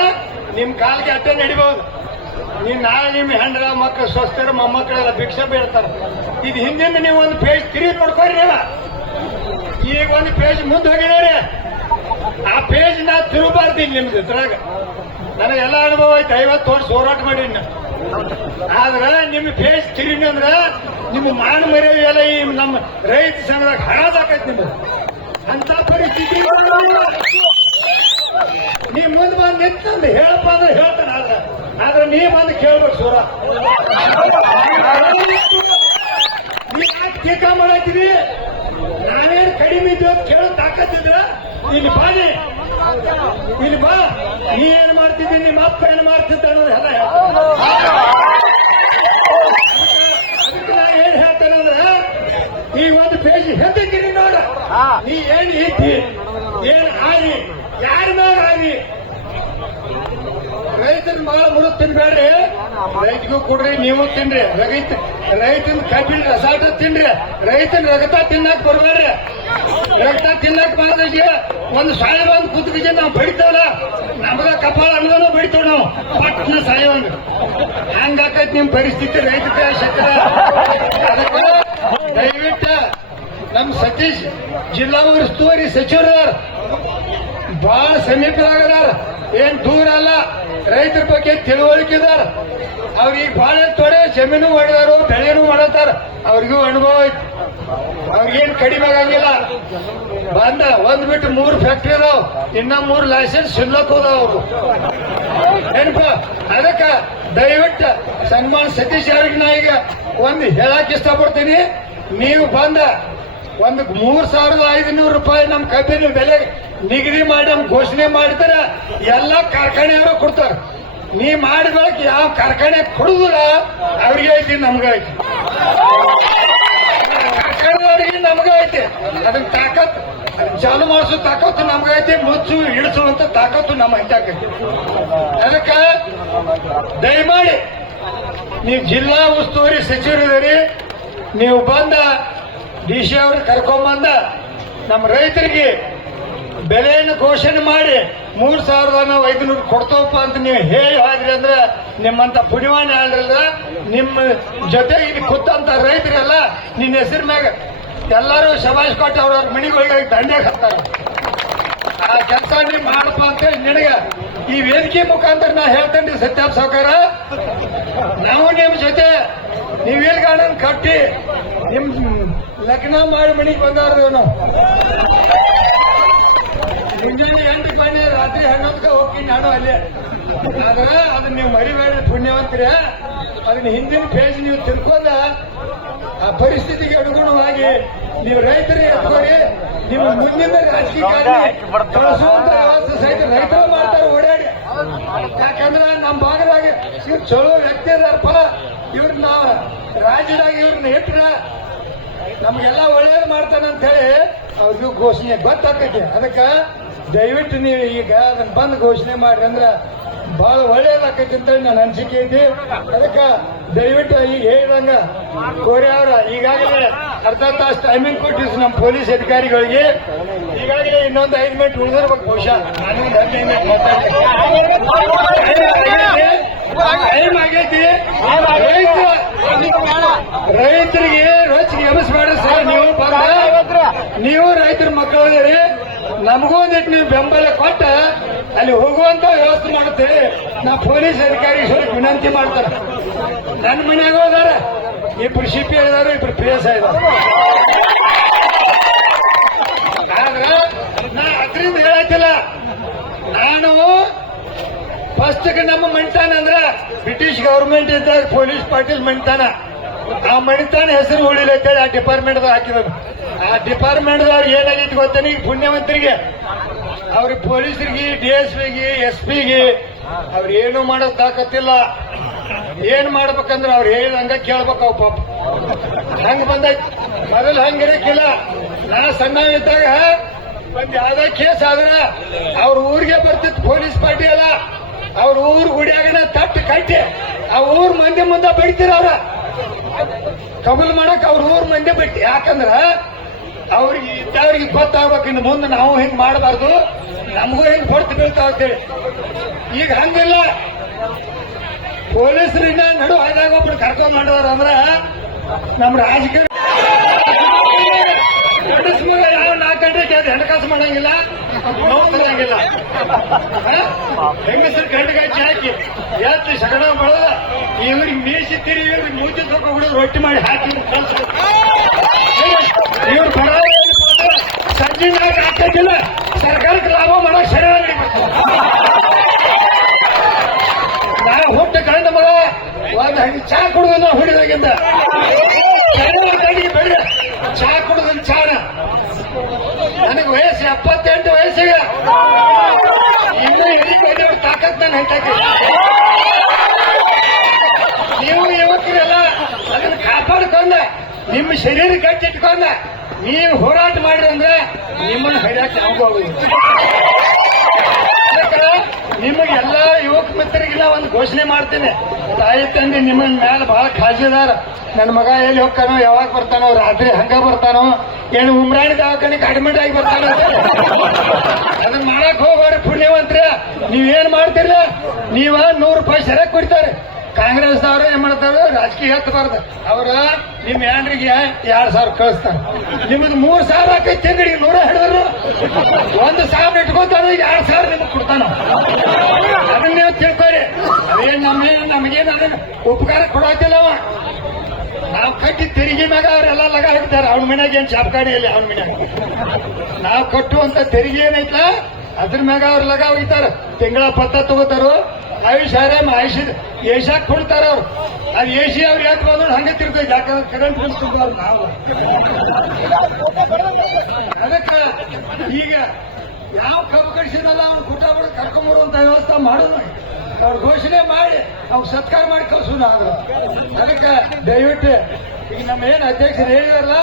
ನಿಮ್ ಕಾಲಿಗೆ ಅಡ್ಡ ನಡಿಬಹುದು. ನೀವು ನಾಳೆ ನಿಮ್ಮ ಹೆಂಡ್ರ ಮಕ್ಕಳು ಸ್ವಸ್ಥರ ಮೊಮ್ಮಕ್ಕಳೆಲ್ಲ ಭಿಕ್ಷೆ ಬೇಡ್ತಾರೆ. ಇದು ಹಿಂದಿಂದ ನೀವು ಒಂದು ಪೇಜ್ ತಿರುಗಿ ನೋಡ್ಕೊರಿ. ನೀವು ಈಗ ಒಂದು ಪೇಜ್ ಮುಂದೆ ಹೋಗಿದಾರೆ, ಆ ಪೇಜ್ ನಾ ತಿರುಗಬಾರ್ದು ನಿಮ್ದು ಇದ್ರಾಗ. ನನಗೆಲ್ಲ ಅನುಭವ ಐತೆ, 50 ವರ್ಷ ಹೋರಾಟ ಮಾಡೀನಿ. ಆದ್ರ ನಿಮ್ ಪೇಜ್ ತಿರುಗಿ ಅಂದ್ರ ನಿಮ್ಮ ಮಾನ ಮರ್ಯಾದೆ ಎಲ್ಲ ಈ ನಮ್ಮ ರೈತ ಸಂಘದಾಗ ಹರಾಜಾಕೈತಿ ನಿಮ್ದು. ಅಂತ ಪರಿಸ್ಥಿತಿ ನೀವ್ ಮುಂದೆ ಬಂದು ನಿಂತಂದು ಹೇಳಪ್ಪ ಅಂದ್ರೆ ಹೇಳ್ತಾನೆ. ಆದ್ರೆ ನೀವ್ ಬಂದು ಕೇಳ್ಬೇಕು ಸೂರ. ಟೀಕಾ ಮಾಡತ್ತೀವಿ, ನಾವೇನು ಕಡಿಮೆ ಇದ್ವಿ ಅಂತ ಕೇಳೋ ತಾಕತ್ತಿದ್ರ ಇಲ್ಲಿ ಬಾನಿ, ಇಲ್ಲಿ ಬಾ. ನೀ ಏನ್ ಮಾಡ್ತಿದ್ದಿ, ನಿಮ್ಮ ಅಪ್ಪ ಏನ್ ಮಾಡ್ತಿದ್ದ ಅನ್ನೋದು ಎಲ್ಲ ಅದಕ್ಕೆ ನಾ ಏನ್ ಹೇಳ್ತೇನಂದ್ರ, ಈ ಒಂದು ಪೇಜ್ ಹೆಂದಿರಿ ನೋಡ. ನೀ ಏನ್ ಇದ್ದಿ, ಏನ್ ಆಗಿ, ಯಾರ ಮೇಲೆ ಆಗಿ. ರೈತನ ಬಹಳ ಮುರುಗ್ ತಿನ್ಬೇಡ್ರಿ, ರೈತಗೂ ಕೊಡ್ರಿ, ನೀವು ತಿನ್ರಿ. ರೈತನ ಕಬ್ಬಿನ ರಸಾಟ ತಿನ್ರಿ, ರೈತನ ರಗತ ತಿನ್ನಕ್ ಬರ್ಬೇಡ್ರಿ. ರಗತ ತಿನ್ನಕ್ ಬಂದ್ರೆ ಒಂದು ಸಾಯ ಬಂದು ಕುತ್ಕಿಜ ನಾವು ಬಡಿತೇವಲ್ಲ, ನಮಗ ಕಪಾಳ ಅನ್ನೋನು ಬಡಿತೇವ್ ನಾವು ಪಟ್ನ ಸಾಯವಂಗ. ಹಂಗಾಕೈತಿ ನಿಮ್ ಪರಿಸ್ಥಿತಿ ರೈತ ಶಕ್ರ. ಅದಕ್ಕೆ ದಯವಿಟ್ಟು ನಮ್ ಸತೀಶ್ ಜಿಲ್ಲಾ ಉಸ್ತುವಾರಿ ಸಚಿವರದಾರ, ಬಹಳ ಸಮೀಪದಾಗದಾರ, ಏನ್ ದೂರ ಅಲ್ಲ. ರೈತರ ಬಗ್ಗೆ ತಿಳುವಳಿಕೆ ಇದಾರ. ಅವ್ರಿಗೆ ಬಹಳ ತೊಡೆ ಜಮೀನು ಮಾಡಿದಾರು, ಬೆಳೆನೂ ಮಾಡತ್ತಾರ. ಅವ್ರಿಗೂ ಅನುಭವ ಐತಿ, ಅವ್ರಿಗೇನ್ ಕಡಿಮೆ ಆಗಂಗಿಲ್ಲ. ಬಂದ ಒಂದ್ ಬಿಟ್ಟು 3 ಫ್ಯಾಕ್ಟ್ರಿ ಅದಾವ, ಇನ್ನ 3 ಲೈಸೆನ್ಸ್ ಸಿಗ್ಲಕ್ ಹೋದಾವ ಅವರು. ಏನಪ್ಪ, ಅದಕ್ಕ ದಯವಿಟ್ಟು ಸನ್ಮಾನ್ ಸತೀಶ್ ಅವ್ರಿಗೆ ನಾ ಈಗ ಒಂದು ಹೇಳಕ್ ಇಷ್ಟಪಡ್ತೀನಿ. ನೀವು ಬಂದ ಒಂದು 3,500 ರೂಪಾಯಿ ನಮ್ ಕಬ್ಬಿನ ಬೆಲೆ ನಿಗದಿ ಮಾಡಿ ಘೋಷಣೆ ಮಾಡಿದ್ರೆ ಎಲ್ಲ ಕಾರ್ಖಾನೆಯವರು ಕೊಡ್ತಾರ. ನೀ ಮಾಡಿದಾಗ ಯಾವ ಕಾರ್ಖಾನೆ ಕೊಡುದಿಲ್ಲ ಅವ್ರಿಗೆ ಐತಿ, ನಮ್ಗ ಐತಿ. ಕಾರ್ಖಾನೆಯವರಿಗೆ ನಮ್ಗ ಐತಿ. ಅದನ್ನ ತಾಕತ್ ಚಾಲು ಮಾಡಿಸೋ ತಾಕತ್ತು ನಮ್ಗೈತಿ, ಮುಚ್ಚು ಇಳಿಸುವಂತ ತಾಕತ್ತು ನಮ್ಮ ಐತಾಕೈತಿ. ಅದಕ್ಕ ದಯಮಾಡಿ ನೀವು ಜಿಲ್ಲಾ ಉಸ್ತುವಾರಿ ಸಚಿವರಿದ್ದೀರಿ, ನೀವು ಬಂದ DC ಅವ್ರ ಕರ್ಕೊಂಬಂದ ನಮ್ಮ ರೈತರಿಗೆ ಬೆಲೆಯನ್ನು ಘೋಷಣೆ ಮಾಡಿ 3,500 ಕೊಡ್ತವಪ್ಪ ಅಂತ ನೀವು ಹೇಳಿ ಹೋದ್ರಿ ಅಂದ್ರೆ ನಿಮ್ಮಂತ ಪುಣ್ಯವಾನ ಅಲ್ರಲ್ಲ, ನಿಮ್ಮ ಜೊತೆ ಇಲ್ಲಿ ಕೂತಂತ ರೈತರೆಲ್ಲ ನಿನ್ನ ಹೆಸರು ಮ್ಯಾಗ ಎಲ್ಲರೂ ಶಬಾಷ್ ಕೊಟ್ಟು ಅವ್ರವ್ರ ಮನೆಗಳಿಗೆ ದಂಡೆಗೆ ಹಾಕ್ತಾರೆ. ಆ ಕೆಲಸ ನೀವು ಮಾಡಪ್ಪ ಅಂತೇಳಿ ನಿನಗೆ ಈ ವೇದಿಕೆ ಮುಖಾಂತರ ನಾ ಹೇಳ್ತೇನೆ. ಸತ್ಯಾಪ್ ಸಾವ್ಕಾರ, ನಾವು ನಿಮ್ಮ ಜೊತೆ ನೀವೇನ್ ಗಾರ್ಡನ್ ಕಟ್ಟಿ ನಿಮ್ ಲಗ್ನ ಮಾಡಿ ಮನೆಗೆ ಬಂದವ್ರು ನಾವು. ಮುಂಜಾನೆ 8 ಬನ್ನಿ, ರಾತ್ರಿ 11ಕ್ಕೆ ಹೋಗಿ ನಾನು ಅಲ್ಲೇ. ಆದ್ರೆ ಅದನ್ನ ನೀವು ಮರಿಬೇಡ, ಪುಣ್ಯವಂತರೇ. ಅದನ್ನ ಹಿಂದಿನ ಪೇಜ್ ನೀವು ತಿಳ್ಕೊಂಡ ಆ ಪರಿಸ್ಥಿತಿಗೆ ಅನುಗುಣವಾಗಿ ನೀವು ರೈತರಿಗೆ ಎತ್ಕೋರಿ. ನಿಮ್ಮ ಮುಂದಿನ ರಾಜಕೀಯ ಕಳಿಸುವಂತ ವ್ಯವಸ್ಥೆ ಸಹಿತ ರೈತರು ಮಾಡ್ತಾರೆ ಓಡಾಡಿ. ಯಾಕಂದ್ರೆ ನಮ್ಮ ಭಾಗದಾಗ ಇವ್ರು ಚಲೋ ವ್ಯಕ್ತಿ ಅದಾರಪ್ಪ, ಇವ್ರನ್ನ ರಾಜ್ಯದಾಗ ಇವ್ರನ್ನ ಇಟ್ರ ನಮ್ಗೆಲ್ಲ ಒಳ್ಳೇದು ಮಾಡ್ತಾನೆ ಅಂತ ಹೇಳಿ ಅವ್ರಿಗೂ ಘೋಷಣೆ ಗೊತ್ತಾಕೈತಿ. ಅದಕ್ಕೆ ದಯವಿಟ್ಟು ನೀವು ಈಗ ಅದನ್ನ ಬಂದು ಘೋಷಣೆ ಮಾಡ್ರಿ ಅಂದ್ರೆ ಬಹಳ ಒಳ್ಳೇದಾಕೈತಿ ಅಂತೇಳಿ ನನ್ನ ಅನಿಸಿಕೆ ಐತಿ. ಅದಕ್ಕೆ ದಯವಿಟ್ಟು ಈಗ ಹೇಳಿದಂಗ ಕೋರಿ ಅವ್ರ ಈಗಾಗಲೇ ಅರ್ಧ ತಾಸು ಟೈಮಿಂಗ್ ಕೊಟ್ಟಿದ್ರು ನಮ್ಮ ಪೊಲೀಸ್ ಅಧಿಕಾರಿಗಳಿಗೆ. ಈಗಾಗಲೇ ಇನ್ನೊಂದು 5 ಮಿನಿಟ್ ಉಳಿದಿರ್ಬೇಕು ಬಹುಶಃ. ನಾನು ಒಂದು 15 ಮಿನಿಟ್ ಟೈಮ್ ಆಗೈತಿ. ರೈತರಿಗೆ ರೊಚ್ಚಿಗೆ ಎಬ್ಬಿಸ್ಬೇಡ್ರಿ ಸರ್. ನೀವು ರೈತರ ಮಕ್ಕಳಿಗೆ ನಮಗೂ ಒಂದಿಟ್ಟು ನೀವು ಬೆಂಬಲ ಕೊಟ್ಟ ಅಲ್ಲಿ ಹೋಗುವಂತ ವ್ಯವಸ್ಥೆ ಮಾಡುತ್ತೇವೆ. ನಾ ಪೊಲೀಸ್ ಅಧಿಕಾರಿ ವಿನಂತಿ ಮಾಡ್ತಾರೆ. ನನ್ನ ಮನ್ಯಾಗ ಹೋದಾರ 2 ಶಿಪಿ ಇದಾರೆ, 2 PS ಇದಾರೆ. ಆದ್ರ ನಾ ಅದರಿಂದ ಹೇಳತ್ತಿಲ್ಲ. ನಾನು ಫಸ್ಟ್ಗೆ ನಮ್ಮ ಮಣಿತಾನ ಅಂದ್ರ ಬ್ರಿಟಿಷ್ ಗವರ್ಮೆಂಟ್ ಇದ್ದಾಗ ಪೊಲೀಸ್ ಪಾಟೀಲ್ ಮಣಿತಾನ, ಆ ಮಣಿತಾನ ಹೆಸರು ಉಳಿಲತ್ತೇಳಿ ಆ ಡಿಪಾರ್ಟ್ಮೆಂಟ್ ಹಾಕಿದ್ರು. ಆ ಡಿಪಾರ್ಟ್ಮೆಂಟ್ದವ್ರು ಏನಾಗೈತಿ ಗೊತ್ತೇನೆ, ಈಗ ಪುಣ್ಯವಂತರಿಗೆ ಅವ್ರಿಗೆ ಪೊಲೀಸರಿಗೆ DSPಗೆ SP ಗೆ ಅವ್ರು ಏನು ಮಾಡೋದ್ ತಾಕತ್ತಿಲ್ಲ. ಏನ್ ಮಾಡ್ಬೇಕಂದ್ರೆ ಅವ್ರು ಹೇಳಿದಂಗ ಕೇಳ್ಬೇಕು. ಅವ್ ಪಾಪ ಹಂಗ ಬಂದೈತಿ. ಮೊದಲು ಹಂಗಿರಕ್ಕಿಲ್ಲ. ನಾ ಸಣ್ಣ ಇದ್ದಾಗ ಒಂದ್ ಯಾವ್ದೋ ಕೇಸ್ ಆದ್ರ ಅವ್ರ ಊರಿಗೆ ಬರ್ತಿತ್ತು ಪೊಲೀಸ್ ಪಾರ್ಟಿ ಎಲ್ಲ. ಅವ್ರ ಊರ್ ಗುಡಿಯಾಗನ ತಟ್ಟು ಕಟ್ಟಿ ಆ ಊರ್ ಮಂದಿ ಮುಂದೆ ಬಡಿತೀರ. ಅವ್ರ ಕಬಲ್ ಮಾಡಕ್ ಅವ್ರ ಊರ್ ಮಂದಿ ಬಿಟ್ಟು. ಯಾಕಂದ್ರ ಅವ್ರಿಗೆ ಇದ್ದವ್ರಿಗೆ ಗೊತ್ತಾಗ್ಬೇಕು, ಇನ್ನು ಮುಂದೆ ನಾವು ಹಿಂಗ್ ಮಾಡಬಾರ್ದು, ನಮಗೂ ಹಿಂಗ್ ಹೊಡ್ತು ಬೀಳ್ತಾವ ಅಂತೇಳಿ. ಈಗ ಹಂಗಿಲ್ಲ. ಪೊಲೀಸರಿಂದ ನಡು ಆದಾಗ ಒಬ್ರು ಕರ್ಕೊಂಡ್ ಮಾಡಿದಾರ ಅಂದ್ರ ನಮ್ಮ ರಾಜಕೀಯ ಗಂಡಸ್ ಮಗ ಯಾವ 4 ಗಂಟೆಗೆ ಹೆಣಕಾಸು ಮಾಡಂಗಿಲ್ಲ, ನೋಡ್ತಿರಂಗಿಲ್ಲ. ಹೆಂಗಸರು ಗಂಟೆಗೆ ಹಾಕಿ ಎತ್ತು ಸಗಣ ಮಾಡೋದ ಇವ್ರಿಗೆ ಮೀಸಿತ್ತೀರಿ, ಇವ್ರಿಗೆ ಮೂತಿ ತಗೊಂಡು ಹುಡುಗ ರೊಟ್ಟಿ ಮಾಡಿ ಹಾಕಿ ಇವ್ರು ಬಡ ಸಂಜೆ ಹಾಕಿಲ್ಲ. ಸರ್ಕಾರಕ್ಕೆ ಲಾಭ ಮಾಡಕ್ ಸರಿಯಾಗಿ ನಾವು ಹುಟ್ಟ ಗಂಡ ಮಗ ಒಂದ್ ಹಂಗೆ ಚಾ ಕುಡುದ ಹುಡಿದಾಗಿಂದ ಬೆಳೆ ಚಾ ಕುಡುದನ್ ಚಾನ. ನನಗೆ ವಯಸ್ಸು 78 ವಯಸ್ಸಿಗೆ ಇನ್ನೂ ಹಿಡಿಕೊಂಡು ತಾಕತ್ ನಾನು ಹೆಂಟಾಕಿ. ನೀವು ಯುವಕರೆಲ್ಲ ಅದನ್ನ ಕಾಪಾಡ್ಕೊಂಡ ನಿಮ್ಮ ಶರೀರ ಗಟ್ಟಿಟ್ಕೊಂಡ ನೀವು ಹೋರಾಟ ಮಾಡಿರಿ ಅಂದ್ರೆ ನಿಮ್ಮನ್ನು ಹರಿಯಾಕ ಆಗೋಗುದು. ನಿಮಗೆಲ್ಲ ಯುವಕ ಮಿತ್ರರಿಗೆಲ್ಲ ಒಂದು ಘೋಷಣೆ ಮಾಡ್ತೇನೆ. ತಾಯಿ ತಂದೆ ನಿಮ್ಮ ಮೇಲೆ ಬಹಳ ಕಾಳಜಿದಾರ. ನನ್ನ ಮಗ ಎಲ್ಲಿ ಹೋಗ್ತಾನೋ, ಯಾವಾಗ ಬರ್ತಾನೋ, ರಾತ್ರಿ ಹಂಗ ಬರ್ತಾನೋ, ಏನು ಉಮ್ರಾಣಿ ದವಾಖಾನೆಗೆ ಅಡ್ಮಿಟ್ ಆಗಿ ಬರ್ತಾನೋ, ಅದನ್ನ ಮಾಡಕ್ ಹೋಗ್ಬಾರ. ಪುಣ್ಯವಂತ್ರೆ ನೀವೇನ್ ಮಾಡ್ತೀರ? ನೀವ 100 ರೂಪಾಯಿ ಸೆರಕ್ ಕೊಡ್ತಾರೆ. ಕಾಂಗ್ರೆಸ್ ಅವರು ಏನ್ ಮಾಡ್ತಾರೆ, ರಾಜಕೀಯ ಹತ್ತಬಾರ್ದು. ಅವ್ರ ನಿಮ್ ಹ್ಯಾಂಡ್ರಿಗೆ 2,000 ಕಳಿಸ್ತಾರೆ. ನಿಮ್ಗೆ 3,000 ಹಾಕಿ ತಿಂಗಳಿಗೆ 100 ಹಿಡಿದ್ರು 1,000 ಇಟ್ಕೊತಾನ, 2,000 ನಿಮಗ್ ಕೊಡ್ತಾನ. ಅದನ್ನ ನೀವು ತಿಳ್ಕೊರಿ. ಅದೇನ್ ನಮಗೇನು ಅದನ್ನ ಉಪಕಾರ ಕೊಡೋತಿಲ್ಲವ. ನಾವು ಕಟ್ಟಿ ತೆರಿಗೆ ಮ್ಯಾಗ ಅವರೆಲ್ಲ ಲಗ ಹಾಕ್ತಾರೆ. ಅವ್ನ ಮನ್ಯಾಗ ಏನ್ ಚಾಪಕಾಣಿಯಲ್ಲಿ ಅವ್ನ ಮನ್ಯಾಗ ನಾವು ಕಟ್ಟುವಂತ ತೆರಿಗೆ ಏನೈತ್ಲ ಅದ್ರ ಮ್ಯಾಗ ಅವ್ರ ಲಗ ಹೋಗ್ತಾರ. ತಿಂಗಳ ಪತ್ತ ತಗೋತಾರು. ಆಯುಷ್ ಏಷ್ಯಾಕ್ ಕೊಡ್ತಾರ ಅವ್ರು. ಅದು ಏಷಿ ಅವ್ರು ಯಾಕೆ ಬಂದ್ರು ಹಂಗೆ ತಿರ್ತೈತಿ. ಯಾಕಂದ್ರೆ ಕರೆಂಟ್ ಬಿಡಿಸ್ತಿದ್ದವ್ರು ನಾವು. ಅದಕ್ಕೆ ಈಗ ಯಾವ ಕಬ್ಬು ಕಳಿಸಿದಲ್ಲ ಅವ್ನು ಕುಟ ಬಿಡ ಕರ್ಕೊಂಬರುವಂತ ವ್ಯವಸ್ಥೆ ಮಾಡೋದು ಅವ್ರು ಘೋಷಣೆ ಮಾಡಿ ಅವ್ರು ಸತ್ಕಾರ ಮಾಡಿ ಕಳ್ಸೋಣ ಅದು ಅದಕ್ಕೆ ದಯವಿಟ್ಟು ಈಗ ನಮ್ಮ ಏನು ಅಧ್ಯಕ್ಷರು ಹೇಳಿದಾರಲ್ಲ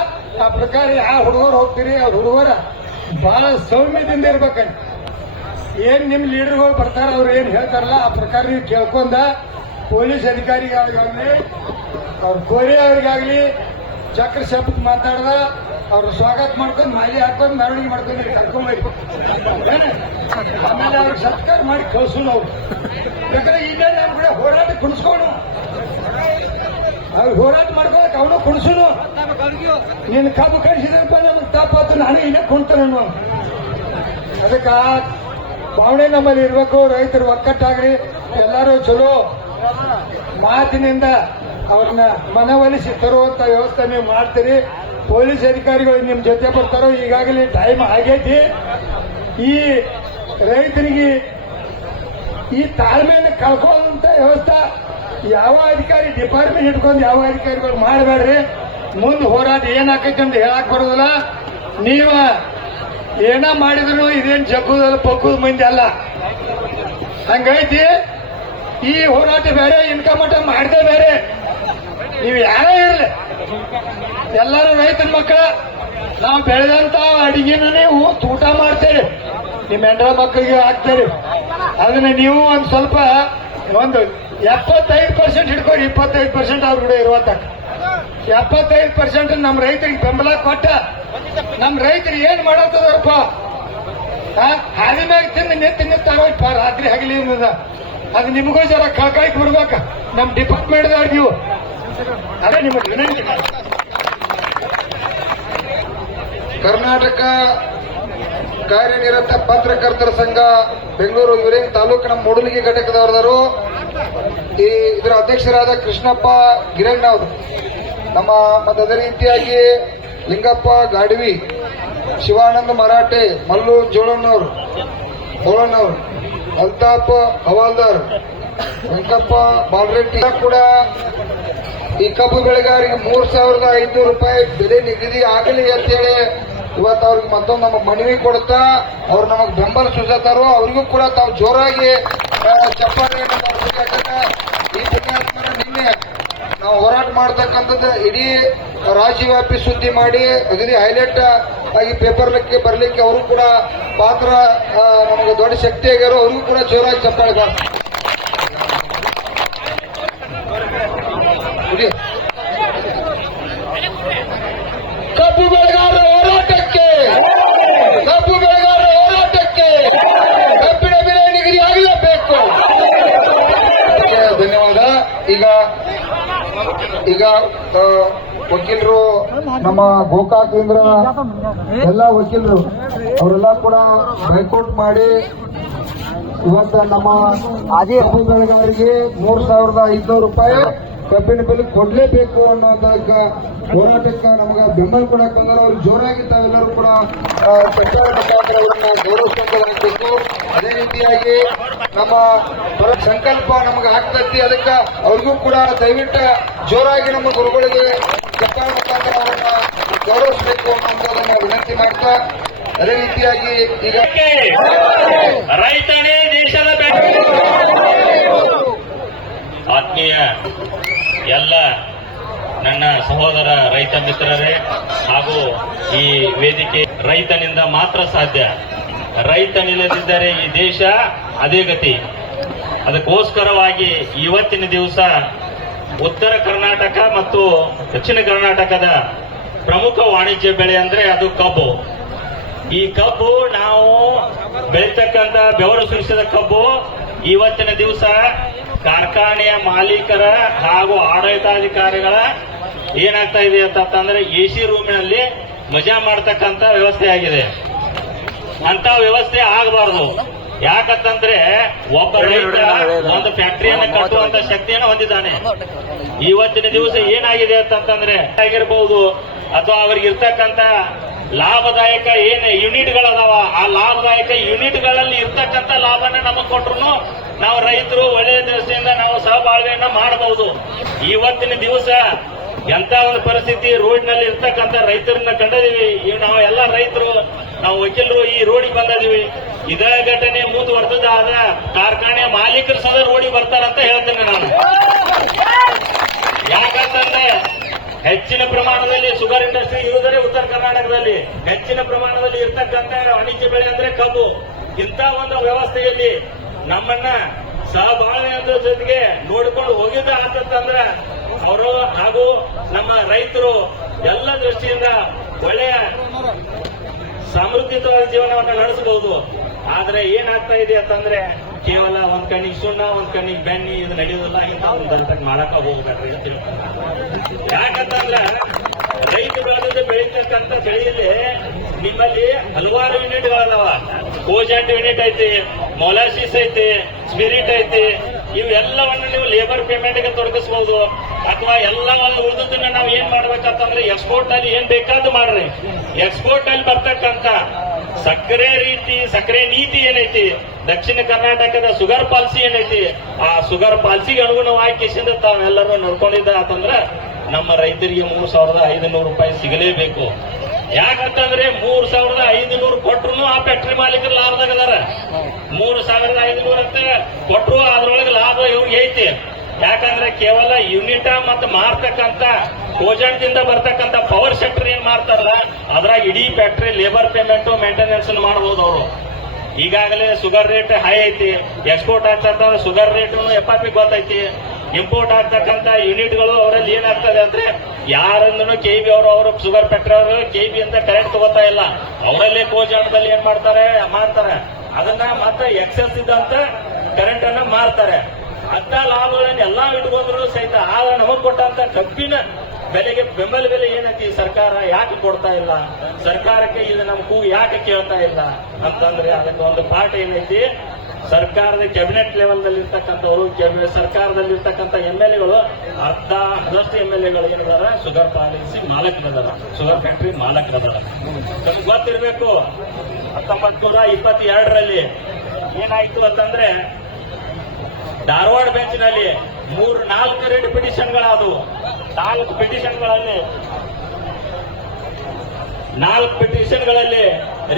ಆ ಪ್ರಕಾರ ಯಾವ ಹುಡುಗರು ಹೋಗ್ತೀರಿ ಅವ್ರ ಹುಡುಗರ ಬಹಳ ಸೌಮ್ಯದಿಂದ ಇರ್ಬೇಕಂತ ಏನ್ ನಿಮ್ ಲೀಡರ್ಗಳು ಬರ್ತಾರ ಅವ್ರು ಏನ್ ಹೇಳ್ತಾರಲ್ಲ ಆ ಪ್ರಕಾರ ನೀವು ಕೇಳ್ಕೊಂಡ ಪೊಲೀಸ್ ಅಧಿಕಾರಿಗಾಗಲಿ ಅವ್ರ ಕೋರಿ ಅವ್ರಿಗಾಗ್ಲಿ ಚಕ್ರ ಶಬ್ದ ಮಾತಾಡ್ದ ಅವ್ರು ಸ್ವಾಗತ ಮಾಡ್ಕೊಂಡು ಮಾಲಿ ಹಾಕೊಂಡು ಮೆರವಣಿಗೆ ಮಾಡ್ಕೊಂಡು ಕರ್ಕೊಂಡ್ಬರಿ ಆಮೇಲೆ ಅವ್ರಿಗೆ ಸತ್ಕಾರ ಮಾಡಿ ಕಳ್ಸೋಣ ಅವ್ರು ಯಾಕಂದ್ರೆ ಈಗ ನಮ್ ಕೂಡ ಹೋರಾಟ ಕುಣಿಸ್ಕೊಂಡು ಅವ್ರು ಹೋರಾಟ ಮಾಡ್ಕೊಳಕ್ ಅವನು ಕುಣಿಸೋನು ನೀನು ಕಬ್ಬು ಕಳಿಸಿದ್ರಪ್ಪ ನಮ್ಗೆ ತಪ್ಪಾತು ನಾನು ಇನ್ನೇ ಕುಣ್ತಾನೆ ಅದಕ್ಕೆ ಭಾವನೆ ನಮ್ಮಲ್ಲಿ ಇರ್ಬೇಕು ರೈತರು ಒಕ್ಕಟ್ಟಾಗ್ರಿ ಎಲ್ಲರೂ ಚಲೋ ಮಾತಿನಿಂದ ಅವ್ರನ್ನ ಮನವೊಲಿಸಿ ತರುವಂತ ವ್ಯವಸ್ಥೆ ನೀವು ಮಾಡ್ತೀರಿ ಪೊಲೀಸ್ ಅಧಿಕಾರಿಗಳು ನಿಮ್ ಜೊತೆ ಬರ್ತಾರೋ ಈಗಾಗಲೇ ಟೈಮ್ ಆಗೈತಿ ಈ ರೈತರಿಗೆ ಈ ತಾಳ್ಮೆಯನ್ನು ಕಳ್ಕೊಳ್ಳುವಂತ ವ್ಯವಸ್ಥೆ ಯಾವ ಅಧಿಕಾರಿ ಡಿಪಾರ್ಟ್ಮೆಂಟ್ ಇಟ್ಕೊಂಡು ಯಾವ ಅಧಿಕಾರಿಗಳು ಮಾಡಬೇಡ್ರಿ ಮುಂದೆ ಹೋರಾಟ ಏನಾಕೈತಿ ಅಂತ ಹೇಳಕ್ ಬರೋದಿಲ್ಲ ನೀವ ಏನ ಮಾಡಿದ್ರು ಇದೇನ್ ಜಗ್ಗುದಲ್ಲ ಪಕ್ಕದ ಮಂದಿ ಅಲ್ಲ ಹಂಗೈತಿ ಈ ಹೋರಾಟ ಬೇರೆ ಇನ್ಕಮ್ ಮಟ್ಟ ಮಾಡದೆ ಬೇರೆ ನೀವು ಯಾರೇ ಇರಲಿ ಎಲ್ಲರೂ ರೈತರ ಮಕ್ಕಳ ನಾವು ಬೆಳೆದಂತ ಅಡಿಗೆನ ನೀವು ಊಟ ಮಾಡ್ತೇವೆ ನಿಮ್ಮ ಹೆಂಡ್ರ ಮಕ್ಕಳಿಗೆ ಹಾಕ್ತೇವೆ ಅದನ್ನ ನೀವು ಒಂದ್ ಸ್ವಲ್ಪ ಒಂದು 75% ಹಿಡ್ಕೊಂಡು 25% ಅವ್ರ ಕೂಡ ಇರುವಂತ 75% ನಮ್ಮ ರೈತರಿಗೆ ಬೆಂಬಲ ಕೊಟ್ಟ ನಮ್ಮ ರೈತರು ಏನ್ ಮಾಡತ್ತದಪ್ಪ ಹಾದಿ ಮ್ಯಾಗ ತಿಂದು ನಿಂತಾಗೋಯ್ಪ ರಾತ್ರಿ ಹಗಲಿ ಅದು ನಿಮಗೂ ಜರ ಕಳ್ಕಾಯ್ತು ಬಿಡ್ಬೇಕ ನಮ್ಮ ಡಿಪಾರ್ಟ್ಮೆಂಟ್ದವ್ರು ನೀವು ಅದೇ ನಿಮಗೆ ವಿನಂತಿ. ಕರ್ನಾಟಕ ಕಾರ್ಯನಿರತ ಪತ್ರಕರ್ತರ ಸಂಘ ಬೆಂಗಳೂರು ಇವರೇನು ತಾಲೂಕಿನ ಮೂಡಲಗಿ ಘಟಕದವರದರು ಇದರ ಅಧ್ಯಕ್ಷರಾದ ಕೃಷ್ಣಪ್ಪ ಗಿರಣ್ಣವರು ನಮ್ಮ ಮತ್ತು ಅದೇ ರೀತಿಯಾಗಿ ಲಿಂಗಪ್ಪ ಗಾಡವಿ, ಶಿವಾನಂದ ಮರಾಠೆ, ಮಲ್ಲು ಬೋಳಣ್ಣವರು, ಅಲ್ತಾಫ್ ಹವಾಲ್ದಾರ್, ವೆಂಕಪ್ಪ ಬಾಲರೆಡ್ಡಿ ಕೂಡ ಈ ಕಬ್ಬು ಬೆಳೆಗಾರರಿಗೆ 3,500 ರೂಪಾಯಿ ಬೆಲೆ ನಿಗದಿ ಆಗಲಿ ಅಂತೇಳಿ ಇವತ್ತು ಅವ್ರಿಗೆ ಮತ್ತೊಂದು ನಮಗೆ ಮನವಿ ಕೊಡುತ್ತಾ ಅವ್ರು ನಮಗೆ ಬೆಂಬಲ ಸೂಚಿಸ್ತಾರೋ ಅವ್ರಿಗೂ ಕೂಡ ತಾವು ಜೋರಾಗಿ ಚಪ್ಪಾಳೆಯನ್ನು ಮಾಡಬೇಕಾದ್ರೆ ಈ ಪುಣ್ಯಾತ್ಮನ ನಿನ್ನೆ ನಾವು ಹೋರಾಟ ಮಾಡತಕ್ಕಂಥದ್ದು ಇಡೀ ರಾಜ್ಯವ್ಯಾಪಿ ಸುದ್ದಿ ಮಾಡಿ ಅಗದಿ ಹೈಲೈಟ್ ಆಗಿ ಪೇಪರ್ಲಿಕ್ಕೆ ಬರಲಿಕ್ಕೆ ಅವರು ಕೂಡ ಪಾತ್ರ ನಮಗೆ ದೊಡ್ಡ ಶಕ್ತಿ ಆಗ್ಯಾರೋ ಅವ್ರಿಗೂ ಕೂಡ ಜೋರಾಗಿ ಚಪ್ಪಾಳೆ ಕಬ್ಬು ಬೆಳೆಗಾರರ ಹೋರಾಟಕ್ಕೆ ಕಬ್ಬಿನ ಬೆಲೆ ನಿಗದಿ ಆಗಲೇಬೇಕು. ಧನ್ಯವಾದ. ಈಗ ವಕೀಲರು ನಮ್ಮ ಗೋಕಾಕ್ ಕೇಂದ್ರ ಎಲ್ಲ ವಕೀಲರು ಅವರೆಲ್ಲ ಕೂಡ ಬೈಕೌಟ್ ಮಾಡಿ ಇವತ್ತು ನಮ್ಮ ಕಬ್ಬು ಬೆಳೆಗಾರರಿಗೆ 3,500 ರೂಪಾಯಿ ಕಬ್ಬಿನ ಬೆಲೆ ಕೊಡ್ಲೇಬೇಕು ಅನ್ನೋದಕ್ಕ ಹೋರಾಟಕ್ಕೆ ನಮಗೆ ಬೆಂಬಲ ಕೊಡಕ್ ಬಂದ್ರೆ ಅವ್ರು ಜೋರಾಗಿ ತಾವೆಲ್ಲರೂ ಕೂಡ ಗೌರವಿಸಬೇಕು. ಅದೇ ರೀತಿಯಾಗಿ ನಮ್ಮ ಸಂಕಲ್ಪ ನಮಗೆ ಆಗ್ತೈತಿ, ಅದಕ್ಕೆ ಅವ್ರಿಗೂ ಕೂಡ ದಯವಿಟ್ಟು ಜೋರಾಗಿ ನಮ್ಮ ಗುರುಗಳಿಗೆ ಸರ್ಕಾರ ಮುಖಾಂತರ ಅವರನ್ನ ಗೌರವಿಸಬೇಕು ಅನ್ನೋದನ್ನ ವಿನಂತಿ ಮಾಡ್ತಾ, ಅದೇ ರೀತಿಯಾಗಿ ಈಗ ರೈತನೇ ದೇಶದ ಆತ್ಮೀಯ ಎಲ್ಲ ನನ್ನ ಸಹೋದರ ರೈತ ಮಿತ್ರರೇ ಹಾಗೂ ಈ ವೇದಿಕೆ, ರೈತನಿಂದ ಮಾತ್ರ ಸಾಧ್ಯ. ರೈತನಿಲ್ಲದಿದ್ದರೆ ಈ ದೇಶ ಅದೇ ಗತಿ. ಅದಕ್ಕೋಸ್ಕರವಾಗಿ ಇವತ್ತಿನ ದಿವಸ ಉತ್ತರ ಕರ್ನಾಟಕ ಮತ್ತು ದಕ್ಷಿಣ ಕರ್ನಾಟಕದ ಪ್ರಮುಖ ವಾಣಿಜ್ಯ ಬೆಳೆ ಅಂದ್ರೆ ಅದು ಕಬ್ಬು. ಈ ಕಬ್ಬು ನಾವು ಬೆಳೀತಕ್ಕಂಥ ಬೆವರು ಸುರಿಸಿದ ಕಬ್ಬು ಇವತ್ತಿನ ದಿವಸ ಕಾರ್ಖಾನೆಯ ಮಾಲೀಕರ ಹಾಗೂ ಆಡಳಿತಾಧಿಕಾರಿಗಳ ಏನಾಗ್ತಾ ಇದೆ ಅಂತಂದ್ರೆ ಎಸಿ ರೂಮಿನಲ್ಲಿ ಮಜಾ ಮಾಡತಕ್ಕಂತ ವ್ಯವಸ್ಥೆ ಆಗಿದೆ. ಅಂತ ವ್ಯವಸ್ಥೆ ಆಗಬಾರದು. ಯಾಕಂತಂದ್ರೆ ಒಬ್ಬ ರೈತ ಒಂದು ಫ್ಯಾಕ್ಟರಿಯನ್ನು ಕಟ್ಟುವಂತ ಶಕ್ತಿಯನ್ನು ಹೊಂದಿದ್ದಾನೆ. ಇವತ್ತಿನ ದಿವಸ ಏನಾಗಿದೆ ಅಂತಂದ್ರೆ ಆಗಿರಬಹುದು ಅಥವಾ ಅವ್ರಿಗೆ ಇರ್ತಕ್ಕಂತ ಲಾಭದಾಯಕ ಏನ್ ಯೂನಿಟ್ಗಳದಾವ, ಆ ಲಾಭದಾಯಕ ಯೂನಿಟ್ಗಳಲ್ಲಿ ಇರ್ತಕ್ಕಂಥ ಲಾಭನ ನಮಗ್ ಕೊಟ್ರು ನಾವು ರೈತರು ಒಳ್ಳೆಯ ದೃಷ್ಟಿಯಿಂದ ನಾವು ಸಹಬಾಳ್ವೆಯನ್ನ ಮಾಡಬಹುದು. ಇವತ್ತಿನ ದಿವಸ ಎಂತ ಒಂದು ಪರಿಸ್ಥಿತಿ ರೋಡ್ನಲ್ಲಿ ಇರ್ತಕ್ಕಂಥ ರೈತರನ್ನ ಕಂಡಿದೀವಿ. ನಾವು ಎಲ್ಲ ರೈತರು ನಾವು ವಕೀಲರು ಈ ರೋಡಿಗೆ ಬಂದಿದೀವಿ. ಇದೇ ಘಟನೆ ಮುಂದುವರೆದಾದ ಕಾರ್ಖಾನೆ ಮಾಲೀಕರು ಸದ ರೋಡಿಗೆ ಬರ್ತಾರಂತ ಹೇಳ್ತೇನೆ ನಾನು. ಯಾಕಂತಂದ್ರೆ ಹೆಚ್ಚಿನ ಪ್ರಮಾಣದಲ್ಲಿ ಶುಗರ್ ಇಂಡಸ್ಟ್ರಿ ಇರುವುದರೆ ಉತ್ತರ ಕರ್ನಾಟಕದಲ್ಲಿ, ಹೆಚ್ಚಿನ ಪ್ರಮಾಣದಲ್ಲಿ ಇರ್ತಕ್ಕಂಥ ವಾಣಿಜ್ಯ ಬೆಳೆ ಅಂದ್ರೆ ಕಬ್ಬು. ಇಂಥ ಒಂದು ವ್ಯವಸ್ಥೆಯಲ್ಲಿ ನಮ್ಮನ್ನ ಸಹಬಾಳ್ವೆಯ ಜೊತೆಗೆ ನೋಡಿಕೊಂಡು ಹೋಗಿದ್ದ ಆತಂದ್ರ ಅವರು ಹಾಗೂ ನಮ್ಮ ರೈತರು ಎಲ್ಲ ದೃಷ್ಟಿಯಿಂದ ಒಳ್ಳೆಯ ಸಮೃದ್ಧಿತವಾದ ಜೀವನವನ್ನು ನಡೆಸಬಹುದು. ಆದ್ರೆ ಏನಾಗ್ತಾ ಇದೆ ಅಂತಂದ್ರೆ ಕೇವಲ ಒಂದ್ ಕಣ್ಣಿಗೆ ಸುಣ್ಣ, ಒಂದ್ ಕಣ್ಣಿಗೆ ಬೆನ್ನಿ, ಇದು ನಡೆಯೋದಿಲ್ಲ. ಇಂಥ ಒಂದು ಮಾಡಕ ಹೋಗ್ಬೇಡ್ರಿ ಅಂತ ಹೇಳ್ತಾರೆ. ಯಾಕಂತಂದ್ರೆ ರೈತರು ಬೆಳೀತಕ್ಕಂಥ ಬೆಳೆಯಲ್ಲಿ ನಿಮ್ಮಲ್ಲಿ ಹಲವಾರು ಯೂನಿಟ್ಗಳದಾವ. ಕೋಜೆಂಟ್ ಯೂನಿಟ್ ಐತಿ, ಮೊಲಾಸಿಸ್ ಐತಿ, ಸ್ಪಿರಿಟ್ ಐತಿ. ಇವೆಲ್ಲವನ್ನು ನೀವು ಲೇಬರ್ ಪೇಮೆಂಟ್ಗೆ ತೊಡಗಿಸಬಹುದು. ಅಥವಾ ಎಲ್ಲ ಒಂದು ಉಳಿದನ್ನ ನಾವು ಏನ್ ಮಾಡ್ಬೇಕಂತಂದ್ರೆ ಎಕ್ಸ್ಪೋರ್ಟ್ ಅಲ್ಲಿ ಏನ್ ಬೇಕಾದ್ರೂ ಮಾಡ್ರಿ. ಎಕ್ಸ್ಪೋರ್ಟ್ ಅಲ್ಲಿ ಬರ್ತಕ್ಕಂಥ ಸಕ್ಕರೆ ನೀತಿ ಏನೈತಿ, ದಕ್ಷಿಣ ಕರ್ನಾಟಕದ ಶುಗರ್ ಪಾಲಿಸಿ ಏನೈತಿ, ಆ ಶುಗರ್ ಪಾಲಿಸಿಗೆ ಅನುಗುಣವಾಗಿ ಕಿಸಿಂದ ತಾವೆಲ್ಲರೂ ನೋಡ್ಕೊಂಡಿದ್ದ ಅಂತಂದ್ರ ನಮ್ಮ ರೈತರಿಗೆ 3,500 ರೂಪಾಯಿ ಸಿಗಲೇಬೇಕು. ಯಾಕಂತಂದ್ರೆ 3,500 ಕೊಟ್ರು ಆ ಫ್ಯಾಕ್ಟರಿ ಮಾಲೀಕರು ಲಾಭದಾಗ ಅದಾರ. 3,500 ಅಂತ ಕೊಟ್ರು ಅದ್ರೊಳಗೆ ಲಾಭ ಇವ್ರಿಗೆ ಐತಿ. ಯಾಕಂದ್ರೆ ಕೇವಲ ಯೂನಿಟ ಮತ್ತು ಮಾರ್ತಕ್ಕಂಥ ಕೋಜೆಂಟ್ದಿಂದ ಬರ್ತಕ್ಕಂಥ ಪವರ್ ಸೆಕ್ಟರ್ ಏನ್ ಮಾಡ್ತಾರಲ್ಲ ಅದ್ರಾಗ ಇಡೀ ಫ್ಯಾಕ್ಟರಿ ಲೇಬರ್ ಪೇಮೆಂಟ್ ಮೇಂಟೆನೆನ್ಸ್ ಮಾಡಬಹುದು ಅವರು. ಈಗಾಗಲೇ ಶುಗರ್ ರೇಟ್ ಹೈ ಐತಿ. ಎಕ್ಸ್ಪೋರ್ಟ್ ಆಗ್ತಕ್ಕ ಶುಗರ್ ರೇಟ್ FRP ಗೊತ್ತೈತಿ. ಇಂಪೋರ್ಟ್ ಆಗ್ತಕ್ಕಂಥ ಯೂನಿಟ್ಗಳು ಅವರಲ್ಲಿ ಏನಾಗ್ತದೆ ಅಂದ್ರೆ ಯಾರಂದ್ರೂ KB ಅವರು ಶುಗರ್ ಫ್ಯಾಕ್ಟರಿ ಅವರು KB ಅಂತ ಕರೆಂಟ್ ತಗೋತಾ ಇಲ್ಲ. ಅವರಲ್ಲೇ ಕೋಜಾಟದಲ್ಲಿ ಏನ್ ಮಾಡ್ತಾರೆ ಅದನ್ನ ಮತ್ತೆ ಎಕ್ಸೆಸ್ ಇದ್ದಂತ ಕರೆಂಟ್ ಅನ್ನ ಮಾರ್ತಾರೆ. ಅಂತ ಲಾಭಗಳನ್ನ ಎಲ್ಲಾ ಇಟ್ಕೊಂಡ್ರು ಸಹಿತ ಆಗ ನಮಗ್ ಕೊಟ್ಟಂತ ಕಬ್ಬಿನ ಬೆಲೆಗೆ ಬೆಂಬಲ ಬೆಲೆ ಏನೈತಿ ಸರ್ಕಾರ ಯಾಕೆ ಕೊಡ್ತಾ ಇಲ್ಲ, ಸರ್ಕಾರಕ್ಕೆ ಇದು ನಮ್ಮ ಕೂಗು ಯಾಕೆ ಕೇಳ್ತಾ ಇಲ್ಲ ಅಂತಂದ್ರೆ ಅದಕ್ಕೆ ಒಂದು ಪಾಠ ಏನೈತಿ. ಸರ್ಕಾರದ ಕ್ಯಾಬಿನೆಟ್ ಲೆವೆಲ್ ದಲ್ಲಿ ಇರ್ತಕ್ಕಂಥವ್ರು, ಸರ್ಕಾರದಲ್ಲಿ ಇರ್ತಕ್ಕಂಥ MLAಗಳು ಅರ್ಧದಷ್ಟು MLAಗಳು ಏನಿದಾರ ಶುಗರ್ ಪಾಲಿಸಿ ಮಾಲಕರದಾರ, ಶುಗರ್ ಫ್ಯಾಕ್ಟರಿ ಮಾಲಕರದಾರ. ನಮ್ಗೆ ಗೊತ್ತಿರಬೇಕು 1922ರಲ್ಲಿ ಏನಾಯ್ತು ಅಂತಂದ್ರೆ ಧಾರವಾಡ ಬೆಂಚ್ನಲ್ಲಿ 4 ರಿಟ್ ಪಿಟಿಷನ್ಗಳಾದವು. 4 ಪಿಟಿಷನ್ಗಳಲ್ಲಿ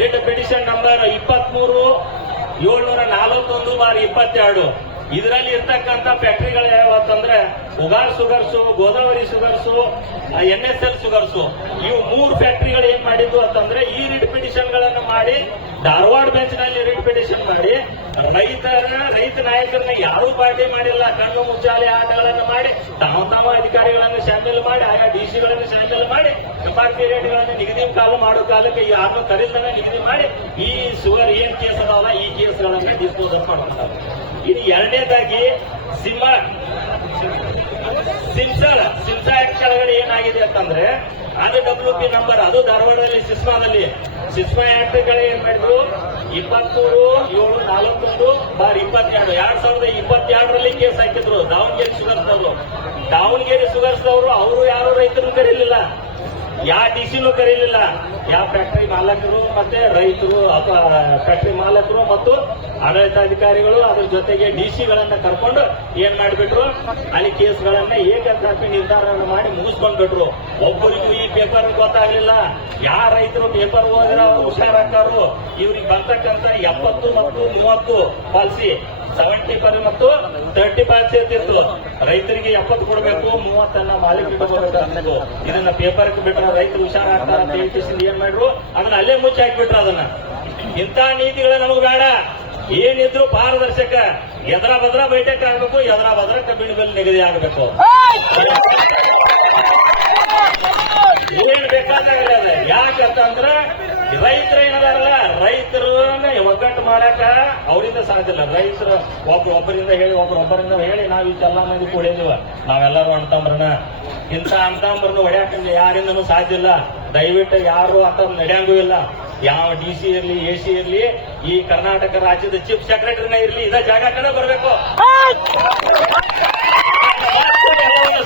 ರಿಟ್ ಪಿಟಿಷನ್ ನಂಬರ್ 23/741/22 ಇದರಲ್ಲಿ ಇರ್ತಕ್ಕಂಥ ಫ್ಯಾಕ್ಟರಿಗಳು ಯಾವತ್ತಂದ್ರೆ ಉಗಾರ್ ಸುಗರ್ಸು, ಗೋದಾವರಿ ಸುಗರ್ಸು, NSL ಸುಗರ್ಸು, ಇವು 3 ಫ್ಯಾಕ್ಟರಿಗಳು ಏನ್ ಮಾಡಿದ್ವು ಅಂತಂದ್ರೆ ಈ ರಿಟ್ ಪಿಟಿಷನ್ ಗಳನ್ನ ಮಾಡಿ ಧಾರವಾಡ ಬೆಂಚ್ ನಲ್ಲಿ ರಿಟ್ ಪಿಟಿಷನ್ ಮಾಡಿ ರೈತ ನಾಯಕರನ್ನ ಯಾರೂ ಪಾರ್ಟಿ ಮಾಡಿಲ್ಲ. ಕಣ್ಣು ಮುಚ್ಚಾಲೆ ಆಟಗಳನ್ನು ಮಾಡಿ ತಾವ ಅಧಿಕಾರಿಗಳನ್ನು ಶಾಮೀಲ್ ಮಾಡಿ ಆಯಾ DC ಗಳನ್ನು ಶಾಮೀಲ್ ಮಾಡಿ FRP ರೇಟ್ಗಳನ್ನು ನಿಗದಿ ಮಾಡೋ ಕಾಲಕ್ಕೆ ಯಾರನ್ನು ಕರೀದನ್ನ ನಿಗದಿ ಮಾಡಿ ಈ ಶುಗರ್ ಏನ್ ಕೇಸ್ ಅದಾವಲ್ಲ ಈ ಕೇಸ್ಗಳನ್ನ ಡಿಸ್ಪೋಸ್ ಮಾಡ್ತಾರೆ. ಇದು ಎರಡನೇದಾಗಿ ಸಿಮ್ಸಾ ಆಕ್ಟ್ ಕೆಳಗಡೆ ಏನಾಗಿದೆ ಅಂತಂದ್ರೆ ಅದು WP ನಂಬರ್, ಅದು ಧಾರವಾಡದಲ್ಲಿ ಸಿಸ್ಮಾದಲ್ಲಿ ಸಿಸ್ಮಾ ಆಕ್ಟ್ ಗಳೇ ಏನ್ ಮಾಡಿದ್ರು 23/741/22 2022ರಲ್ಲಿ ಕೇಸ್ ಹಾಕಿದ್ರು ದಾವಣಗೆರೆ ಸುಗರ್ಸ್ದವರು. ಅವರು ಯಾರು ರೈತರು ಕರೀಲಿಲ್ಲ, ಯಾವ DC ಕರೀಲಿಲ್ಲ. ಯಾವ ಫ್ಯಾಕ್ಟರಿ ಮಾಲಕರು ಮತ್ತೆ ರೈತರು ಅಥವಾ ಫ್ಯಾಕ್ಟರಿ ಮಾಲಕರು ಮತ್ತು ಆಡಳಿತಾಧಿಕಾರಿಗಳು ಅದ್ರ ಜೊತೆಗೆ DC ಕರ್ಕೊಂಡು ಏನ್ ಮಾಡಿಬಿಟ್ರು ಅಲ್ಲಿ ಕೇಸ್ಗಳನ್ನ ಏಕತಾಪಿ ನಿರ್ಧಾರ ಮಾಡಿ ಮುಗಿಸ್ಕೊಂಡ್ಬಿಟ್ರು. ಒಬ್ಬರಿಗೂ ಈ ಪೇಪರ್ ಗೊತ್ತಾಗ್ಲಿಲ್ಲ. ಯಾರ ರೈತರು ಪೇಪರ್ ಓದಿರ ಹುಷಾರಾಕಾರು. ಇವ್ರಿಗೆ ಬರ್ತಕ್ಕಂಥ 70 ಮತ್ತು 30 ಪಾಲಿಸಿ 70 ಮತ್ತು 30 ಪಾಲಿಸಿ ಅಂತಿತ್ತು. ರೈತರಿಗೆ 70 ಕೊಡಬೇಕು, 30 ಮಾಲೀಕರಿಗೆ ಕೊಡಬೇಕು. ಇದನ್ನ ಪೇಪರ್ ಬಿಟ್ರೆ ರೈತರು ಹುಷಾರಾಗ್ತಾರ ಅಂತ ಹೇಳ್ತಿಸಿಂದ ಏನ್ ಮಾಡ್ರು ಅದನ್ನ ಅಲ್ಲೇ ಮುಚ್ಚಿ ಹಾಕ್ಬಿಟ್ರು. ಅದನ್ನ ಇಂಥ ನೀತಿಗಳ ನಮಗ್ ಬೇಡ. ಏನಿದ್ರು ಪಾರದರ್ಶಕ, ಎದರ ಬದ್ರ ಬೈಠಕ್ ಆಗ್ಬೇಕು, ಎದರ ಬದ್ರ ಕಬ್ಬಿಣ ಬೆಲೆ ನಿಗದಿ ಆಗಬೇಕು. ಏನ್ ಬೇಕಾದ್ರೆ ಯಾಕಂತಂದ್ರ ರೈತರು ಏನದಾರಲ್ಲ ರೈತರನ್ನ ಒಗ್ಗಟ್ಟು ಮಾಡಾಕ ಅವರಿಂದ ಸಾಧ್ಯ ಇಲ್ಲ. ರೈತರು ಒಬ್ಬರಿಂದ ಹೇಳಿ ಒಬ್ಬರಿಂದ ಹೇಳಿ ನಾವ್ ಇಷ್ಟೆಲ್ಲ ಮಂದಿ ಕೂಡಿದೀವ, ನಾವೆಲ್ಲರೂ ಅಣ್ತಂಬ್ರನ. ಇಂಥ ಅಣ್ತಂಬ್ರನ್ನ ಹೊಡ್ಯಾಕ ಯಾರಿಂದನೂ ಸಾಧ್ಯ ಇಲ್ಲ. ದಯವಿಟ್ಟು ಯಾರು ಅಂತ ನಡೆಯಂಗೂ ಇಲ್ಲ. ಯಾವ DC ಇರ್ಲಿ AC ಇರ್ಲಿ, ಈ ಕರ್ನಾಟಕ ರಾಜ್ಯದ ಚೀಫ್ ಸೆಕ್ರೆಟರಿನ ಇರ್ಲಿ, ಇದ ಜಾಗ ಕಡೆ ಬರಬೇಕು.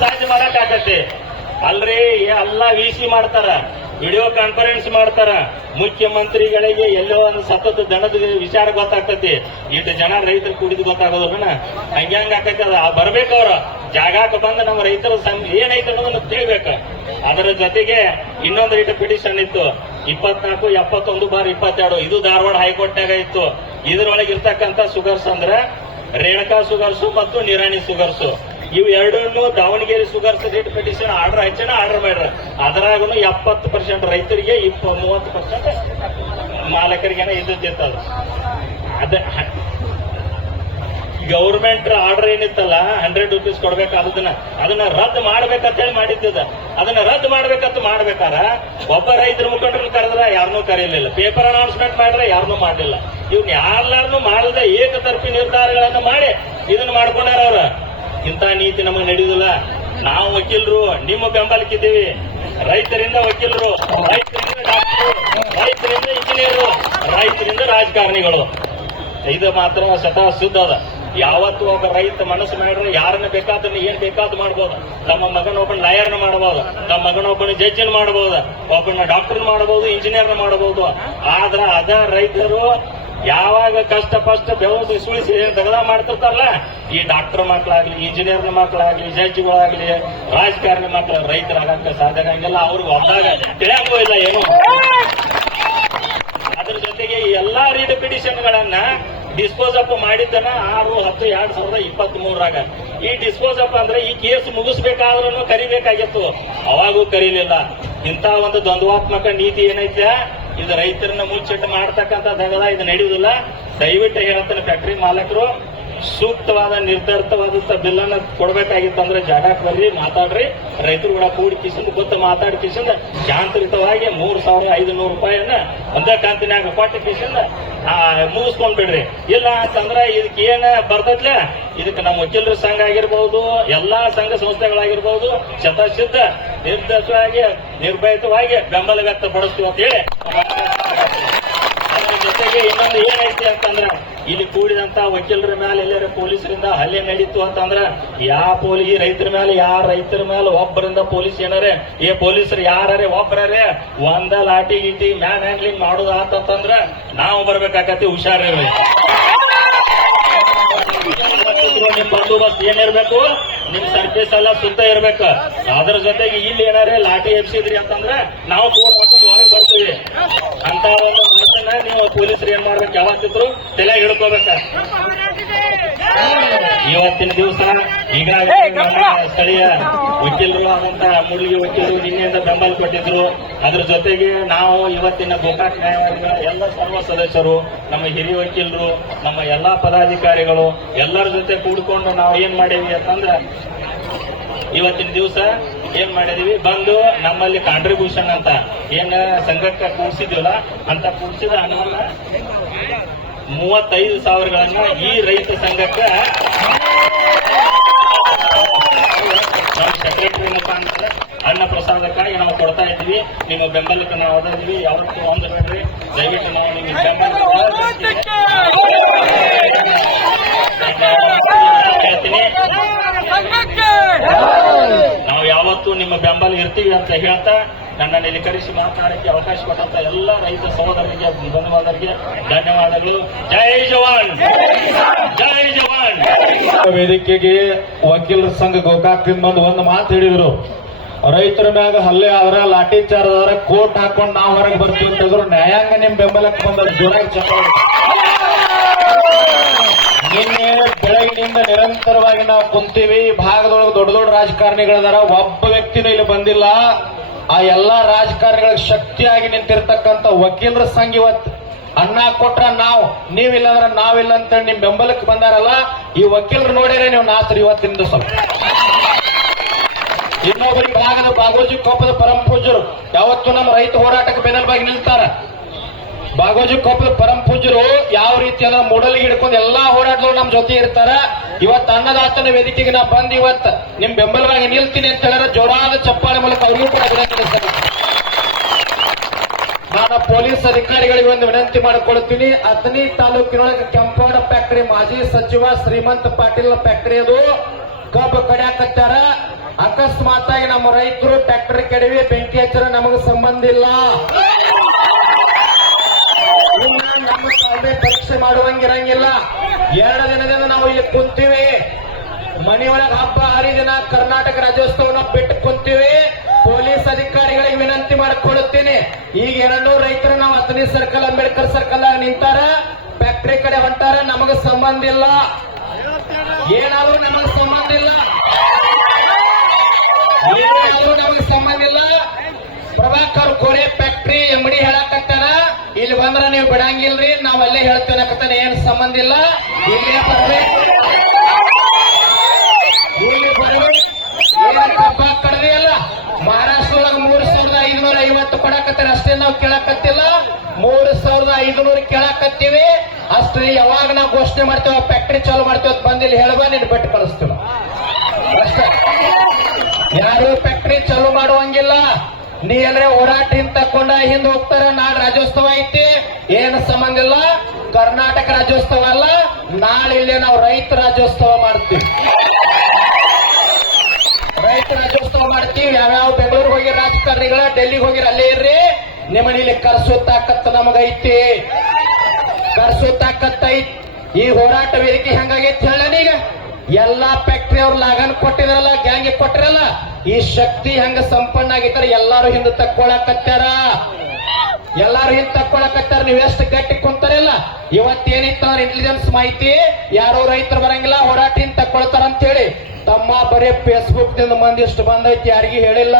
ಸಾಧ್ಯ ಮಾಡಕ್ಕಾಗತ್ತೆ ಅಲ್ರಿ. ಎಲ್ಲ VC ಮಾಡ್ತಾರ, ವಿಡಿಯೋ ಕಾನ್ಫರೆನ್ಸ್ ಮಾಡ್ತಾರ. ಮುಖ್ಯಮಂತ್ರಿಗಳಿಗೆ ಎಲ್ಲೋ ಒಂದು ಸತತ ದಣದ ವಿಚಾರ ಗೊತ್ತಾಗ್ತತಿ. ಇಷ್ಟು ಜನ ರೈತರು ಕುಡಿದು ಗೊತ್ತಾಗೋದನ್ನ ಹಂಗ್ಯಾಂಗ ಆಕೈತಿ. ಅದ ಬರ್ಬೇಕವ್ರ ಜಾಗಕ್ಕೆ ಬಂದು ನಮ್ಮ ರೈತರ ಏನೈತೆ ಅನ್ನೋದನ್ನ ತಿಳಿಬೇಕು. ಅದರ ಜೊತೆಗೆ ಇನ್ನೊಂದು ರಿಟ್ ಪಿಟಿಷನ್ ಇತ್ತು. 24/71/22 ಇದು ಧಾರವಾಡ ಹೈಕೋರ್ಟ್ನಾಗ ಇತ್ತು. ಇದ್ರೊಳಗೆ ಇರ್ತಕ್ಕಂಥ ಶುಗರ್ಸ್ ಅಂದ್ರ ರೇಣುಕಾ ಶುಗರ್ಸು ಮತ್ತು ನಿರಾಣಿ ಶುಗರ್ಸು, ಇವು ಎರಡನ್ನು Davangere sugars writ petition order ಹಚ್ಚನ ಆರ್ಡರ್ ಮಾಡ್ಯಾರ. ಅದರಾಗೂ 70% ರೈತರಿಗೆ 30% ಮಾಲಕರಿಗೇನ ಇದ್ದಿರ್ತದ. ಗೌರ್ಮೆಂಟ್ ಆರ್ಡರ್ ಏನಿತ್ತಲ್ಲ 100 ರೂಪೀಸ್ ಕೊಡ್ಬೇಕಾದನ್ನ ಅದನ್ನ ರದ್ದು ಮಾಡ್ಬೇಕಂತ ಹೇಳಿ ಮಾಡಿದ್ದದ. ಅದನ್ನ ರದ್ದು ಮಾಡ್ಬೇಕಂತ ಮಾಡ್ಬೇಕಾರ ಒಬ್ಬ ರೈತರ ಮುಖಂಡರನ್ನು ಕರೆದ್ರ ಯಾರನ್ನೂ ಕರೆಯಲಿಲ್ಲ, ಪೇಪರ್ ಅನೌನ್ಸ್ಮೆಂಟ್ ಮಾಡಿದ್ರೆ ಯಾರನ್ನೂ ಮಾಡಲಿಲ್ಲ. ಇವ್ನ ಯಾರು ಮಾಡದ ಏಕತರ್ಫಿ ನಿರ್ಧಾರಗಳನ್ನ ಮಾಡಿ ಇದನ್ನ ಮಾಡ್ಕೊಂಡಾರ ಅವ್ರ. ಇಂಥ ನೀತಿ ನಮಗೆ ನಡೆಯುದಿಲ್ಲ. ನಾವು ವಕೀಲರು ನಿಮ್ಮ ಬೆಂಬಲಕ್ಕಿದ್ದೀವಿ. ರೈತರಿಂದ ವಕೀಲರು, ರೈತರಿಂದ ಡಾಕ್ಟರು, ರೈತರಿಂದ ಇಂಜಿನಿಯರು, ರೈತರಿಂದ ರಾಜಕಾರಣಿಗಳು. ಇದು ಮಾತ್ರ ಸ್ವತಃ ಶುದ್ಧ ಅದ. ಯಾವತ್ತು ಒಬ್ಬ ರೈತ ಮನಸ್ಸು ಮಾಡಿದ್ರೆ ಯಾರನ್ನ ಬೇಕಾದನ್ನ ಏನ್ ಬೇಕಾದ್ ಮಾಡ್ಬೋದು. ತಮ್ಮ ಮಗನ ಒಬ್ಬನ ಲಾಯರ್ನ ಮಾಡಬಹುದು, ತಮ್ಮ ಮಗನ ಒಬ್ಬನ ಜಡ್ಜನ್ ಮಾಡಬಹುದು, ಒಬ್ಬನ ಡಾಕ್ಟರ್ ಮಾಡಬಹುದು, ಇಂಜಿನಿಯರ್ನ ಮಾಡಬಹುದು. ಆದ್ರ ಅದ ರೈತರು ಯಾವಾಗ ಕಷ್ಟ ಬೆವರು ಸುಳಿಸಿ ದಗದ ಮಾಡ್ತಿರ್ತಾರಲ್ಲ, ಈ ಡಾಕ್ಟರ್ ಮಕ್ಕಳಾಗ್ಲಿ, ಇಂಜಿನಿಯರ್ನ ಮಕ್ಕಳಾಗ್ಲಿ, ಜಡ್ಜ್ಗಳಾಗ್ಲಿ, ರಾಜಕಾರಣಿ ಮಕ್ಕಳು ರೈತರಾಗಕ್ಕೆ ಸಾಧ್ಯ ಆಗಂಗಿಲ್ಲ. ಅವ್ರಿಗೆ ಒಂದಾಗ ತಿಳಿಯಂಗೂ ಇಲ್ಲ ಏನು. ಅದ್ರ ಜೊತೆಗೆ ಈ ಎಲ್ಲಾ ರೀಡ್ ಪಿಟಿಷನ್ಗಳನ್ನ ಡಿಸ್ಪೋಸ್ ಅಪ್ ಮಾಡಿದ್ದನ 6/10/2023 ಈ ಡಿಸ್ಪೋಸ್ ಅಪ್ ಅಂದ್ರೆ ಈ ಕೇಸ್ ಮುಗಿಸ್ಬೇಕಾದ್ರೂ ಕರಿಬೇಕಾಗಿತ್ತು, ಅವಾಗೂ ಕರೀಲಿಲ್ಲ. ಇಂಥ ಒಂದು ದ್ವಂದ್ವಾತ್ಮಕ ನೀತಿ ಏನೈತೆ ಇದು ರೈತರನ್ನ ಮುಚ್ಚಿಟ್ಟು ಮಾಡ್ತಕ್ಕಂಥ ದಗದ ಇದು ನಡೆಯುವುದಿಲ್ಲ. ದಯವಿಟ್ಟು ಹೇಳ್ತಾನೆ, ಫ್ಯಾಕ್ಟರಿ ಮಾಲಕರು ಸೂಕ್ತವಾದ ನಿರ್ಧಾರಿತವಾದಂತ ಬಿಲ್ ಅನ್ನ ಕೊಡ್ಬೇಕಾಗಿತ್ತಂದ್ರೆ ಜಾಗಕ್ಕೆ ಬರ್ರಿ, ಮಾತಾಡ್ರಿ. ರೈತರು ಕೂಡ ಕೂಡಿ ಕಿಸಿಂದ ಗೊತ್ತು ಮಾತಾಡಿ ಕಿಸಿಂದ ಶಾಂತರಿತವಾಗಿ 3,500 ರೂಪಾಯಿಯನ್ನ ಒಂದೇ ಕಂತಿನಾಗ ಕೊಟ್ಟು ಕಿಸಿಂದ ಮುಗಿಸ್ಕೊಂಡ್ ಬಿಡ್ರಿ. ಇಲ್ಲ ಅಂತಂದ್ರ ಇದಕ್ಕೆ ಏನ ಬರ್ತೈತ್ಲ, ಇದಕ್ಕೆ ನಮ್ಮ ವಕೀಲರ ಸಂಘ ಆಗಿರ್ಬಹುದು, ಎಲ್ಲಾ ಸಂಘ ಸಂಸ್ಥೆಗಳಾಗಿರ್ಬಹುದು, ಶತಸಿದ್ಧ ನಿರ್ದೇಶವಾಗಿ ನಿರ್ಭಯಿತವಾಗಿ ಬೆಂಬಲ ವ್ಯಕ್ತಪಡಿಸ್ತೀವಿ ಅಂತ ಹೇಳಿ. ಅದರ ಜೊತೆಗೆ ಇನ್ನೊಂದು ಏನೈತಿ ಅಂತಂದ್ರ, ಇಲ್ಲಿ ಕೂಡಿದಂತ ವಕೀಲರ ಮೇಲೆ ಎಲ್ಲರ ಪೊಲೀಸರಿಂದ ಹಲ್ಲೆ ನಡೀತು ಅಂತಂದ್ರ ಈ ರೈತರ ಮೇಲೆ ರೈತರ ಮೇಲೆ ಒಬ್ಬರಿಂದ ಪೊಲೀಸ್ ಏನಾರೆ ಪೊಲೀಸರು ಯಾರೇ ಒಬ್ಬರೇ ಒಂದ ಲಾಟಿ ಗೀಟಿ ಮ್ಯಾನ್ ಹ್ಯಾಂಡ್ಲಿಂಗ್ ಮಾಡೋದು ಆತಂದ್ರ ನಾವು ಬರ್ಬೇಕಾಗತ್ತೆ. ಹುಷಾರಿರ್ರಿ. ನಿಮ್ ಬಂದೋಬಸ್ತ್ ಏನಿರ್ಬೇಕು, ನಿಮ್ ಸರ್ಫೇಸ್ ಎಲ್ಲ ಸುತ್ತ ಇರ್ಬೇಕು. ಅದ್ರ ಜೊತೆಗೆ ಇಲ್ಲಿ ಏನಾರೇ ಲಾಠಿ ಎಬ್ಸಿದ್ರಿ ಅಂತಂದ್ರ ನಾವು ಕೋರ್ಟ್ ಹಾಕೊಂಡು ಹೊರಗೆ ಬರ್ತೀವಿ ಅಂತ ಒಂದು ಮನುಷ್ಯನ ನೀವು ಪೊಲೀಸರು ಏನ್ ಮಾಡ್ಬೇಕು, ಯಾವತ್ತಿದ್ರು ತಲೆ ಹಿಡ್ಕೋಬೇಕ. ಇವತ್ತಿನ ದಿವಸ ಈಗಾಗಲೇ ಸ್ಥಳೀಯ ವಕೀಲರು ಆದಂತ ಮುಳ್ಳಿಗೆ ವಕೀಲರು ನಿನ್ನೆಯಿಂದ ಬೆಂಬಲ ಕೊಟ್ಟಿದ್ರು. ಅದ್ರ ಜೊತೆಗೆ ನಾವು ಇವತ್ತಿನ ಗೋಕಾಕ್ ನ್ಯಾಯಾಲಯದ ಎಲ್ಲ ಸರ್ವ ಸದಸ್ಯರು, ನಮ್ಮ ಹಿರಿಯ ವಕೀಲರು, ನಮ್ಮ ಎಲ್ಲಾ ಪದಾಧಿಕಾರಿಗಳು ಎಲ್ಲರ ಜೊತೆ ಕೂಡ್ಕೊಂಡು ನಾವು ಏನ್ ಮಾಡೀವಿ ಅಂತಂದ್ರ ಇವತ್ತಿನ ದಿವಸ ಏನ್ ಮಾಡಿದೀವಿ, ಬಂದು ನಮ್ಮಲ್ಲಿ ಕಾಂಟ್ರಿಬ್ಯೂಷನ್ ಅಂತ ಏನ್ ಸಂಘಕ್ಕೆ ಕೂಡಿಸಿದ್ವಲ್ಲ ಅಂತ ಕೂಡಿಸಿದ ಹಣವನ್ನ 35,000ಗಳನ್ನ ಈ ರೈತ ಸಂಘಕ್ಕೆ ನಮ್ಮ ಸೆಕ್ರೆಟರಿ ಮುಖಾಂತರ ಅನ್ನ ಪ್ರಸಾದಕ್ಕಾಗಿ ನಾವು ಕೊಡ್ತಾ ಇದ್ವಿ. ನಿಮ್ಮ ಬೆಂಬಲಕ್ಕೆ ನಾವು ಓದಿದ್ವಿ. ಯಾವತ್ತೂ ಒಂದು ಬೇಡ್ರಿ, ದಯವಿಟ್ಟು ನಾವು ನಿಮಗೆ ಬೆಂಬಲ ಹೇಳ್ತೀನಿ. ನಾವು ಯಾವತ್ತೂ ನಿಮ್ಮ ಬೆಂಬಲ ಇರ್ತೀವಿ ಅಂತ ಹೇಳ್ತಾ ನನ್ನನ್ನು ಇಲ್ಲಿ ಕರೆಸಿ ಮಾತನಾಡಕ್ಕೆ ಅವಕಾಶ ಕೊಟ್ಟಂತ ಎಲ್ಲ ರೈತ ಸಹೋದರರಿಗೆ, ಬಂಧುವಾದರಿಗೆ ಧನ್ಯವಾದಗಳು. ಜೈ ಜವಾನ್, ಜೈ ಜವಾನ್. ವೇದಿಕೆಗೆ ವಕೀಲರ ಸಂಘ ಗೋಕಾಕ್ದಿಂದ ಒಂದು ಮಾತು ಹೇಳಿದ್ರು, ರೈತರ ಮ್ಯಾಗ ಹಲ್ಲೆ ಆದ್ರ ಲಾಠಿ ಚಾರ್ಜ್ ಆದ್ರ ಕೋರ್ಟ್ ಹಾಕೊಂಡು ನಾವು ಹೊರಗೆ ಬರ್ತೀವಿ ಅಂತಂದ್ರು. ನ್ಯಾಯಾಂಗ ನಿಮ್ ಬೆಂಬಲಕ್ಕೆ ಬಂದ ಜೋರಾಗಿ ಚಪ್ಪಾಳೆ. ನಿನ್ನೆ ಬೆಳಗಿನಿಂದ ನಿರಂತರವಾಗಿ ನಾವು ಕುಂತೀವಿ. ಭಾಗದೊಳಗೆ ದೊಡ್ಡ ದೊಡ್ಡ ರಾಜಕಾರಣಿಗಳದಾರ, ಒಬ್ಬ ವ್ಯಕ್ತಿನೂ ಇಲ್ಲಿ ಬಂದಿಲ್ಲ. ಆ ಎಲ್ಲಾ ರಾಜಕಾರಣಿಗಳಿಗೆ ಶಕ್ತಿಯಾಗಿ ನಿಂತಿರ್ತಕ್ಕಂಥ ವಕೀಲರ ಸಂಘ ಇವತ್ತು ಅನ್ನ ಕೊಟ್ರ ನಾವು, ನೀವಿಲ್ಲ ಅಂದ್ರೆ ನಾವಿಲ್ಲ ಅಂತ ನಿಮ್ ಬೆಂಬಲಕ್ಕೆ ಬಂದಾರಲ್ಲ, ಈ ವಕೀಲರು ನೋಡಿದ್ರೆ ನೀವು ನಾಸರಿ ಇವತ್ತಿನ ಸ್ವಲ್ಪ. ಇನ್ನೊಬ್ಬರಿ ಭಾಗದ ಬಾಗೋಜಿ ಕೊಪ್ಪದ ಪರಮ ಪೂಜ್ಯರು ಯಾವತ್ತು ನಮ್ಮ ರೈತ ಹೋರಾಟಕ್ಕೆ ಬೆನ್ನೆಲುಬಾಗಿ ನಿಲ್ತಾರ. ಬಾಗೋಜಿ ಕೊಪ್ಪದ ಪರಮ ಪೂಜ್ಯರು ಯಾವ ರೀತಿ ಅಂದ್ರೆ ಮೂಡಲಿಗೆ ಹಿಡ್ಕೊಂಡು ಎಲ್ಲಾ ಹೋರಾಟದವ್ರು ನಮ್ ಜೊತೆ ಇರ್ತಾರ. ಇವತ್ತು ಅನ್ನದಾತನ ವೇದಿಕೆಗೆ ನಾ ಬಂದು ಇವತ್ತು ನಿಮ್ ಬೆಂಬಲವಾಗಿ ನಿಲ್ತೀನಿ ಅಂತ ಹೇಳಿದ್ರೆ ಜೋರಾದ ಚಪ್ಪಾಳೆ ಮೂಲಕ ಅವ್ರಿಗೂ ಕೂಡ ಅಭಿನಂದನೆ. ನಾನು ಪೊಲೀಸ್ ಅಧಿಕಾರಿಗಳಿಗೆ ಒಂದು ವಿನಂತಿ ಮಾಡಿಕೊಳ್ತೀನಿ. ಅಥಣಿ ತಾಲೂಕಿನೊಳಗೆ ಕೆಂಪವಾಡ ಫ್ಯಾಕ್ಟರಿ ಮಾಜಿ ಸಚಿವ ಶ್ರೀಮಂತ ಪಾಟೀಲ್ ಫ್ಯಾಕ್ಟರಿ ಅದು ಕಬ್ಬು ಕಡಿಯಾಕತ್ತಾರ. ಅಕಸ್ಮಾತ್ ನಮ್ಮ ರೈತರು ಟ್ರ್ಯಾಕ್ಟರ್ ಕೆಡವಿ ಬೆಂಕಿ ಹಚ್ಚರ ನಮಗೆ ಸಂಬಂಧ ಇಲ್ಲ. ನಮ್ಮ ಸರ್ವೆ ಪರೀಕ್ಷೆ ಮಾಡುವಂಗಿರಂಗಿಲ್ಲ. 2 ದಿನದಿಂದ ನಾವು ಇಲ್ಲಿ ಕುಂತೀವಿ. ಮನೆಯೊಳಗೆ ಹಬ್ಬ ಹರಿದಿನ ಕರ್ನಾಟಕ ರಾಜ್ಯೋತ್ಸವನ ಬಿಟ್ಟು ಕುಂತೀವಿ. ಪೊಲೀಸ್ ಪೊಲೀಸ್ ಅಧಿಕಾರಿಗಳಿಗೆ ವಿನಂತಿ ಮಾಡಿಕೊಳ್ಳುತ್ತೇನೆ. ಈಗ 200 ರೈತರು ನಾವು ಹತ್ತನೇ ಸರ್ಕಲ್ ಅಂಬೇಡ್ಕರ್ ಸರ್ಕಲ್ ನಿಂತಾರ, ಫ್ಯಾಕ್ಟರಿ ಕಡೆ ಹೊಂಟಾರ, ನಮಗ ಸಂಬಂಧ ಇಲ್ಲ. ಏನಾದ್ರೂ ನಮಗ ಸಂಬಂಧ ಇಲ್ಲ, ಏನಾದ್ರೂ ನಮಗ ಸಂಬಂಧ ಇಲ್ಲ. ಪ್ರಭಾಕರ್ ಕೋರೆ ಫ್ಯಾಕ್ಟರಿ MD ಹೇಳಕತ್ತಾನ, ಇಲ್ಲಿ ಬಂದ್ರ ನೀವು ಬಿಡಂಗಿಲ್ರಿ, ನಾವ್ ಅಲ್ಲೇ ಹೇಳ್ತೇನಕತ್ತಾನ, ಏನ್ ಸಂಬಂಧ ಇಲ್ಲ. ಇಲ್ಲೇ ಬರ್ಬೇಕು, ಇಲ್ಲಿ ಬರ್ಬೇಕು. ಏನ್ ಕಬ್ಬ ಕಡ್ದಿ ಅಲ್ಲ, ಮಹಾರಾಷ್ಟ್ರದೊಳಗ 3550 ಕೊಡಕತ್ತಾರ, ಅಷ್ಟೇ ನಾವು ಕೇಳಕತ್ತಿಲ್ಲ. 3500 ಕೇಳಕತ್ತೀವಿ ಅಷ್ಟೇ. ಯಾವಾಗ ನಾವು ಘೋಷಣೆ ಮಾಡ್ತೇವೆ ಫ್ಯಾಕ್ಟರಿ ಚಾಲು ಮಾಡ್ತೇವೆ ಬಂದಿಲ್ಲ ಹೇಳುವ, ನೀನು ಬಿಟ್ಟು ಕಳಿಸ್ತೀವ ಅಷ್ಟೇ. ಯಾರು ಫ್ಯಾಕ್ಟರಿ ಚಾಲು ಮಾಡುವಂಗಿಲ್ಲ. ನೀ ಅಂದ್ರೆ ಹೋರಾಟ ಹಿಂದ್ ತಕೊಂಡ ಹಿಂದ್ ಹೋಗ್ತಾರ. ನಾಳೆ ರಾಜ್ಯೋತ್ಸವ ಐತಿ, ಏನು ಸಂಬಂಧ ಇಲ್ಲ. ಕರ್ನಾಟಕ ರಾಜ್ಯೋತ್ಸವ ಅಲ್ಲ, ನಾಳೆ ಇಲ್ಲೇ ನಾವು ರೈತ ರಾಜ್ಯೋತ್ಸವ ಮಾಡ್ತೀವಿ. ರೈತ ರಾಜ್ಯೋತ್ಸವ ಮಾಡ್ತೀವಿ. ಯಾವ್ಯಾವ ಬೆಂಗಳೂರಿಗೆ ಹೋಗಿ ರಾಜಕಾರಣಿಗಳ, ಡೆಲ್ಲಿಗೆ ಹೋಗಿರ ಅಲ್ಲೇ ಇರ್ರಿ. ನಿಮ್ಮನ್ನ ಇಲ್ಲಿ ಕರ್ಸೋ ತಾಕತ್ತು ನಮಗೈತಿ, ಕರ್ಸೋ ತಾಕತ್ತೈತಿ. ಈ ಹೋರಾಟ ವೇದಿಕೆ ಹೆಂಗಾಗೈತಿ ಹೇಳನೀಗ. ಎಲ್ಲಾ ಫ್ಯಾಕ್ಟರಿ ಅವ್ರು ಲಾಗನ್ ಕೊಟ್ಟಿದಾರಲ್ಲ, ಗ್ಯಾಂಗ್ ಕೊಟ್ಟಿರಲ್ಲ, ಈ ಶಕ್ತಿ ಹೆಂಗ ಸಂಪನ್ನ ಆಗಿತ್ತಾರ. ಎಲ್ಲಾರು ಹಿಂದೆ ತಕ್ಕೊಳಕತ್ತಾರ, ಎಲ್ಲಾರು ಹಿಂದೆ ತಕ್ಕೊಳಕತ್ತಾರ. ನೀವ್ ಎಷ್ಟು ಗಟ್ಟಿ ಕುಂತಾರಿಲ್ಲ. ಇವತ್ತೇನಿತ್ತು ಇಂಟೆಲಿಜೆನ್ಸ್ ಮಾಹಿತಿ, ಯಾರೋ ರೈತರು ಬರಂಗಿಲ್ಲ, ಹೋರಾಟ ಹಿಂದೆ ತಕ್ಕೊಳ್ತಾರ ಅಂತ ಹೇಳಿ ತಮ್ಮ ಬರೀ ಫೇಸ್ಬುಕ್ ದಿಂದ ಮಂದಿ ಎಷ್ಟು ಬಂದೈತಿ, ಯಾರಿಗೂ ಹೇಳಿಲ್ಲ,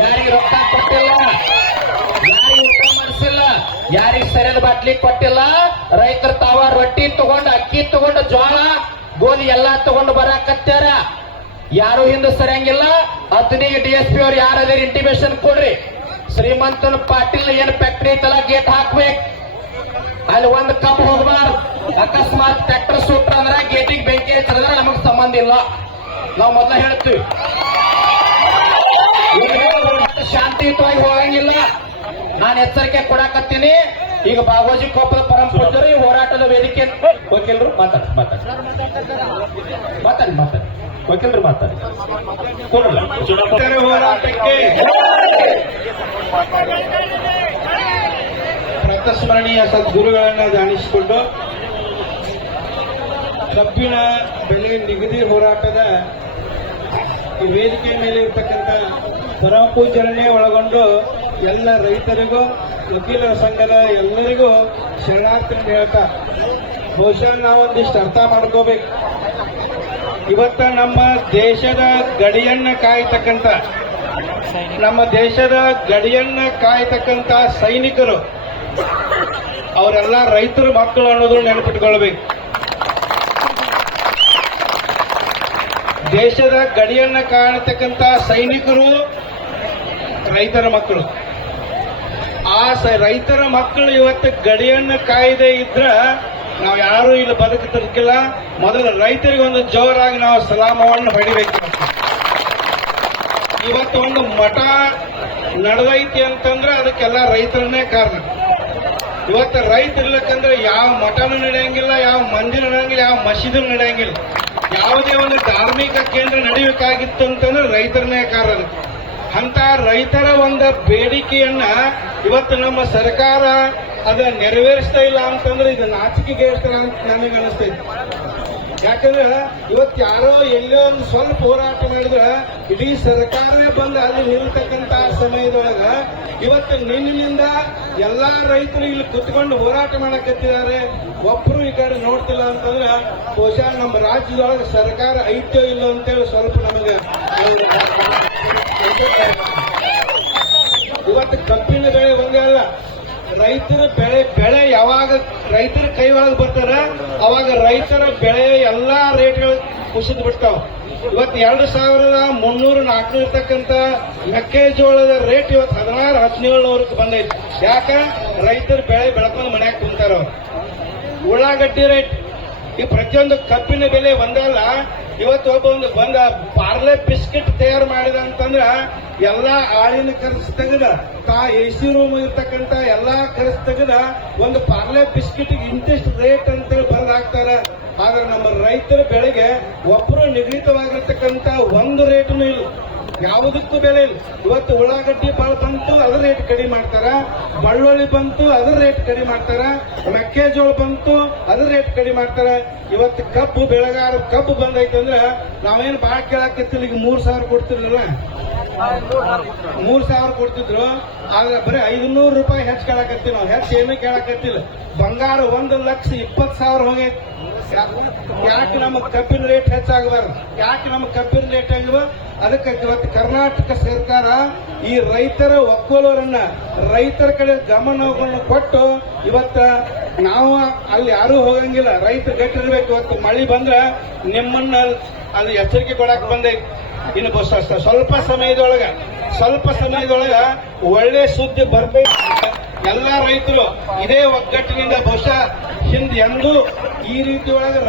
ಯಾರಿಗೆ ರೊಕ್ಕ ಕೊಟ್ಟಿಲ್ಲ, ಯಾರಿಗೆ ಮಾಡಿಸಿಲ್ಲ, ಯಾರಿಗೆ ಸರಿಯಾದ ಬಾಟ್ಲಿ ಕೊಟ್ಟಿಲ್ಲ. ರೈತರು ತಾವ ರೊಟ್ಟಿ ತಗೊಂಡು, ಅಕ್ಕಿ ತಗೊಂಡು, ಜೋಳ ಗೋಧಿ ಎಲ್ಲಾ ತಗೊಂಡು ಬರಾಕತ್ಯಾರ. ಯಾರು ಹಿಂದೆ ಸರಿಯಂಗಿಲ್ಲ. 15 DSP ಅವ್ರು ಯಾರಾದ್ರೂ ಇಂಟಿಮೇಷನ್ ಕೊಡ್ರಿ. ಶ್ರೀಮಂತನ ಪಾಟೀಲ್ ಏನ್ ಫ್ಯಾಕ್ಟರಿ ಐತಲ್ಲ, ಗೇಟ್ ಹಾಕ್ಬೇಕು, ಅಲ್ಲಿ ಒಂದು ಕಪ್ ಹೋಗ್ಬಾರ್ದು. ಅಕಸ್ಮಾತ್ ಟ್ರ್ಯಾಕ್ಟರ್ ಸೂಟ್ರ ಅಂದ್ರೆ ಗೇಟಿಗೆ ಬೆಂಕಿ ಹಚ್ಚಿದ್ರೆ ನಮಗ್ ಸಂಬಂಧ ಇಲ್ಲ, ನಾವು ಮೊದಲ ಹೇಳ್ತೀವಿ. ಶಾಂತಿಯುತವಾಗಿ ಹೋಗಂಗಿಲ್ಲ. ನಾನು ಎಚ್ಚರಿಕೆ ಕೊಡಾಕತ್ತೀನಿ. ಈಗ ಬಾಗೋಜಿ ಕೊಪ್ಪದ ಪರಮ ಪೂಜ್ಯರು ಈ ಹೋರಾಟದ ವೇದಿಕೆ ವಕೀಲರು ಮಾತಾಡಿ ವಕೀಲರು ಮಾತಾಡಿ ಹೋರಾಟಕ್ಕೆ ಪ್ರತಸ್ಮರಣೀಯ ಸದ್ಗುರುಗಳನ್ನ ಧ್ಯಾನಿಸಿಕೊಂಡು ಕಬ್ಬಿನ ಬೆಲೆ ನಿಗದಿ ಹೋರಾಟದ ಈ ವೇದಿಕೆ ಮೇಲೆ ಇರ್ತಕ್ಕಂಥ ಪರಮ ಪೂಜ್ಯರನ್ನೇ ಒಳಗೊಂಡು ಎಲ್ಲ ರೈತರಿಗೂ, ವಕೀಲರ ಸಂಘದ ಎಲ್ಲರಿಗೂ ಶರಣಾರ್ಥಿ ಹೇಳ್ತಾ, ಬಹುಶಃ ನಾವೊಂದಿಷ್ಟು ಅರ್ಥ ಮಾಡ್ಕೋಬೇಕು. ಇವತ್ತ ನಮ್ಮ ದೇಶದ ಗಡಿಯನ್ನ ಕಾಯ್ತಕ್ಕಂಥ ಸೈನಿಕರು ಅವರೆಲ್ಲ ರೈತರ ಮಕ್ಕಳು ಅನ್ನೋದು ನೆನಪಿಟ್ಕೊಳ್ಬೇಕು. ದೇಶದ ಗಡಿಯನ್ನ ಕಾಣತಕ್ಕಂಥ ಸೈನಿಕರು ರೈತರ ಮಕ್ಕಳು. ಆ ರೈತರ ಮಕ್ಕಳು ಇವತ್ತು ಗಡಿಯನ್ನ ಕಾಯ್ದೆ ಇದ್ರ ನಾವು ಯಾರು ಇಲ್ಲಿ ಬದುಕುತ್ತಿರ್ಕಿಲ್ಲ. ಮೊದಲು ರೈತರಿಗೆ ಒಂದು ಜೋರಾಗಿ ನಾವು ಸಲಾಮವನ್ನು ಹೊಡಿಬೇಕು. ಇವತ್ತು ಒಂದು ಮಠ ನಡೆದೈತಿ ಅಂತಂದ್ರೆ ಅದಕ್ಕೆಲ್ಲ ರೈತರನ್ನೇ ಕಾರಣ. ಇವತ್ತು ರೈತ ಇರ್ಲಕ್ಕಂದ್ರೆ ಯಾವ ಮಠನೂ ನಡೆಯಂಗಿಲ್ಲ, ಯಾವ ಮಂದಿರ ನಡೆಯಂಗಿಲ್ಲ, ಯಾವ ಮಸೀದಿ ನಡೆಯಂಗಿಲ್ಲ. ಯಾವುದೇ ಒಂದು ಧಾರ್ಮಿಕ ಕೇಂದ್ರ ನಡೆಯಬೇಕಾಗಿತ್ತು ಅಂತಂದ್ರೆ ರೈತರನ್ನೇ ಕಾರಣ. ಅಂತ ರೈತರ ಒಂದು ಬೇಡಿಕೆಯನ್ನ ಇವತ್ತು ನಮ್ಮ ಸರ್ಕಾರ ಅದ ನೆರವೇರಿಸ್ತಾ ಇಲ್ಲ ಅಂತಂದ್ರೆ ಇದು ನಾಚಿಕೆಗೇರ್ತಾರ ಅಂತ ನನಗೆ ಅನಿಸ್ತೈತಿ. ಯಾಕಂದ್ರೆ ಇವತ್ತು ಯಾರೋ ಎಲ್ಲೋ ಒಂದು ಸ್ವಲ್ಪ ಹೋರಾಟ ಮಾಡಿದ್ರೆ ಇಡೀ ಸರ್ಕಾರವೇ ಬಂದು ಅಲ್ಲಿ ನಿಲ್ತಕ್ಕಂತ ಸಮಯದೊಳಗ ಇವತ್ತು ನಿನ್ನಿಂದ ಎಲ್ಲಾ ರೈತರು ಇಲ್ಲಿ ಕುತ್ಕೊಂಡು ಹೋರಾಟ ಮಾಡಕತ್ತಿದ್ದಾರೆ. ಒಬ್ರು ಈ ಕಡೆ ನೋಡ್ತಿಲ್ಲ ಅಂತಂದ್ರೆ ಬಹುಶಃ ನಮ್ಮ ರಾಜ್ಯದೊಳಗೆ ಸರ್ಕಾರ ಐತ್ಯೋ ಇಲ್ಲೋ ಅಂತೇಳಿ ಸ್ವಲ್ಪ ನಮಗೆ ಇವತ್ತು ಕಬ್ಬಿನ ಬೆಳೆ ಒಂದೇ ಅಲ್ಲ, ರೈತರ ಬೆಳೆ ಯಾವಾಗ ರೈತರ ಕೈ ಒಳಗೆ ಬರ್ತಾರ ಅವಾಗ ರೈತರ ಬೆಳೆ ಎಲ್ಲಾ ರೇಟ್ಗಳು ಕುಸಿದು ಬಿಡ್ತಾವ. ಇವತ್ತು 2300-400 ಇರ್ತಕ್ಕಂಥ ಮೆಕ್ಕೆಜೋಳದ ರೇಟ್ ಇವತ್ತು 1600-1700 ಬಂದೈತಿ. ಯಾಕ? ರೈತರ ಬೆಳೆ ಬೆಳ್ಕೊಂಡು ಮನ್ಯಾಗ ಕುಂತಾರ. ಉಳ್ಳಾಗಡ್ಡಿ ರೇಟ್, ಈ ಪ್ರತಿಯೊಂದು ಕಬ್ಬಿನ ಬೆಲೆ ಒಂದಲ್ಲ. ಇವತ್ತು ಒಂದು ಬಂದ ಪಾರ್ಲೆ ಬಿಸ್ಕಿಟ್ ತಯಾರು ಮಾಡಿದ ಅಂತಂದ್ರ ಎಲ್ಲಾ ಆಳಿನ ಖರ್ಚು ತೆಗೆದ, AC ರೂಮ್ ಇರ್ತಕ್ಕಂಥ ಎಲ್ಲಾ ಖರ್ಚು ತೆಗೆದ ಒಂದು ಪಾರ್ಲೆ ಬಿಸ್ಕಿಟ್ ಇಂತಿಷ್ಟು ರೇಟ್ ಅಂತೇಳಿ ಬರೆದಾಕ್ತಾರ. ಆದ್ರೆ ನಮ್ಮ ರೈತರ ಬೆಳೆಗೆ ಒಬ್ಬರು ನಿಗದಿತವಾಗಿರ್ತಕ್ಕಂಥ ಒಂದು ರೇಟ್ನು ಇಲ್ಲ. ಯಾವುದಕ್ಕೂ ಬೆಲೆ ಇಲ್ಲ. ಇವತ್ತು ಉಳ್ಳಾಗಡ್ಡಿ ಬಾಳ ಬಂತು, ಅದ್ರ ರೇಟ್ ಕಡಿಮೆ ಮಾಡ್ತಾರ. ಬೆಳ್ಳುಳ್ಳಿ ಬಂತು, ಅದ್ರ ರೇಟ್ ಕಡಿಮೆ ಮಾಡ್ತಾರ. ಮೆಕ್ಕೆಜೋಳ ಬಂತು, ಅದ್ರ ರೇಟ್ ಕಡಿಮೆ ಮಾಡ್ತಾರ. ಇವತ್ತು ಕಬ್ಬು ಬೆಳೆಗಾರ ಕಬ್ಬು ಬಂದೈತಂದ್ರ ನಾವೇನು ಬಾಳ ಕೇಳಾಕತ್ತಿಲ್ಲ. ಈಗ 3,000 ಕೊಡ್ತಿರ್ಲಿಲ್ಲ, 3,000 ಕೊಡ್ತಿದ್ರು. ಆದ್ರೆ ಬರೀ 500 ರೂಪಾಯಿ ಹೆಚ್ಚು ಕೇಳಾಕತ್ತೀವಿ ನಾವು. ಹೆಚ್ಚು ಏನೂ ಕೇಳಾಕತ್ತಿಲ್ಲ. ಬಂಗಾರ 1,20,000 ಹೋಗೈತಿ. ಯಾಕೆ ನಮ್ಮ ಕಬ್ಬಿನ ರೇಟ್ ಹೆಚ್ಚಾಗಬಾರ್ದು? ಯಾಕೆ ನಮ್ಮ ಕಬ್ಬಿನ ರೇಟ್ ಆಗಿವ? ಅದಕ್ಕೆ ಇವತ್ತು ಕರ್ನಾಟಕ ಸರ್ಕಾರ ಈ ರೈತರ ಒಕ್ಕೂಲರನ್ನ ರೈತರ ಕಡೆ ಗಮನವನ್ನು ಕೊಟ್ಟು ಇವತ್ತ ನಾವು ಅಲ್ಲಿ ಯಾರೂ ಹೋಗಂಗಿಲ್ಲ. ರೈತರು ಗಟ್ಟಿರ್ಬೇಕು. ಇವತ್ತು ಮಳಿ ಬಂದ್ರ ನಿಮ್ಮನ್ನ ಅದು ಎಚ್ಚರಿಕೆ ಕೊಡಕ್ ಬಂದೈತಿ. ಇನ್ನು ಸ್ವಲ್ಪ ಸಮಯದೊಳಗ ಒಳ್ಳೆ ಸುದ್ದಿ ಬರ್ಬೇಕು. ಎಲ್ಲ ರೈತರು ಇದೇ ಒಗ್ಗಟ್ಟಿನಿಂದ ಬಹುಶಃ ಹಿಂದೆ ಎಂದೂ ಈ ರೀತಿ ಒಳಗೆ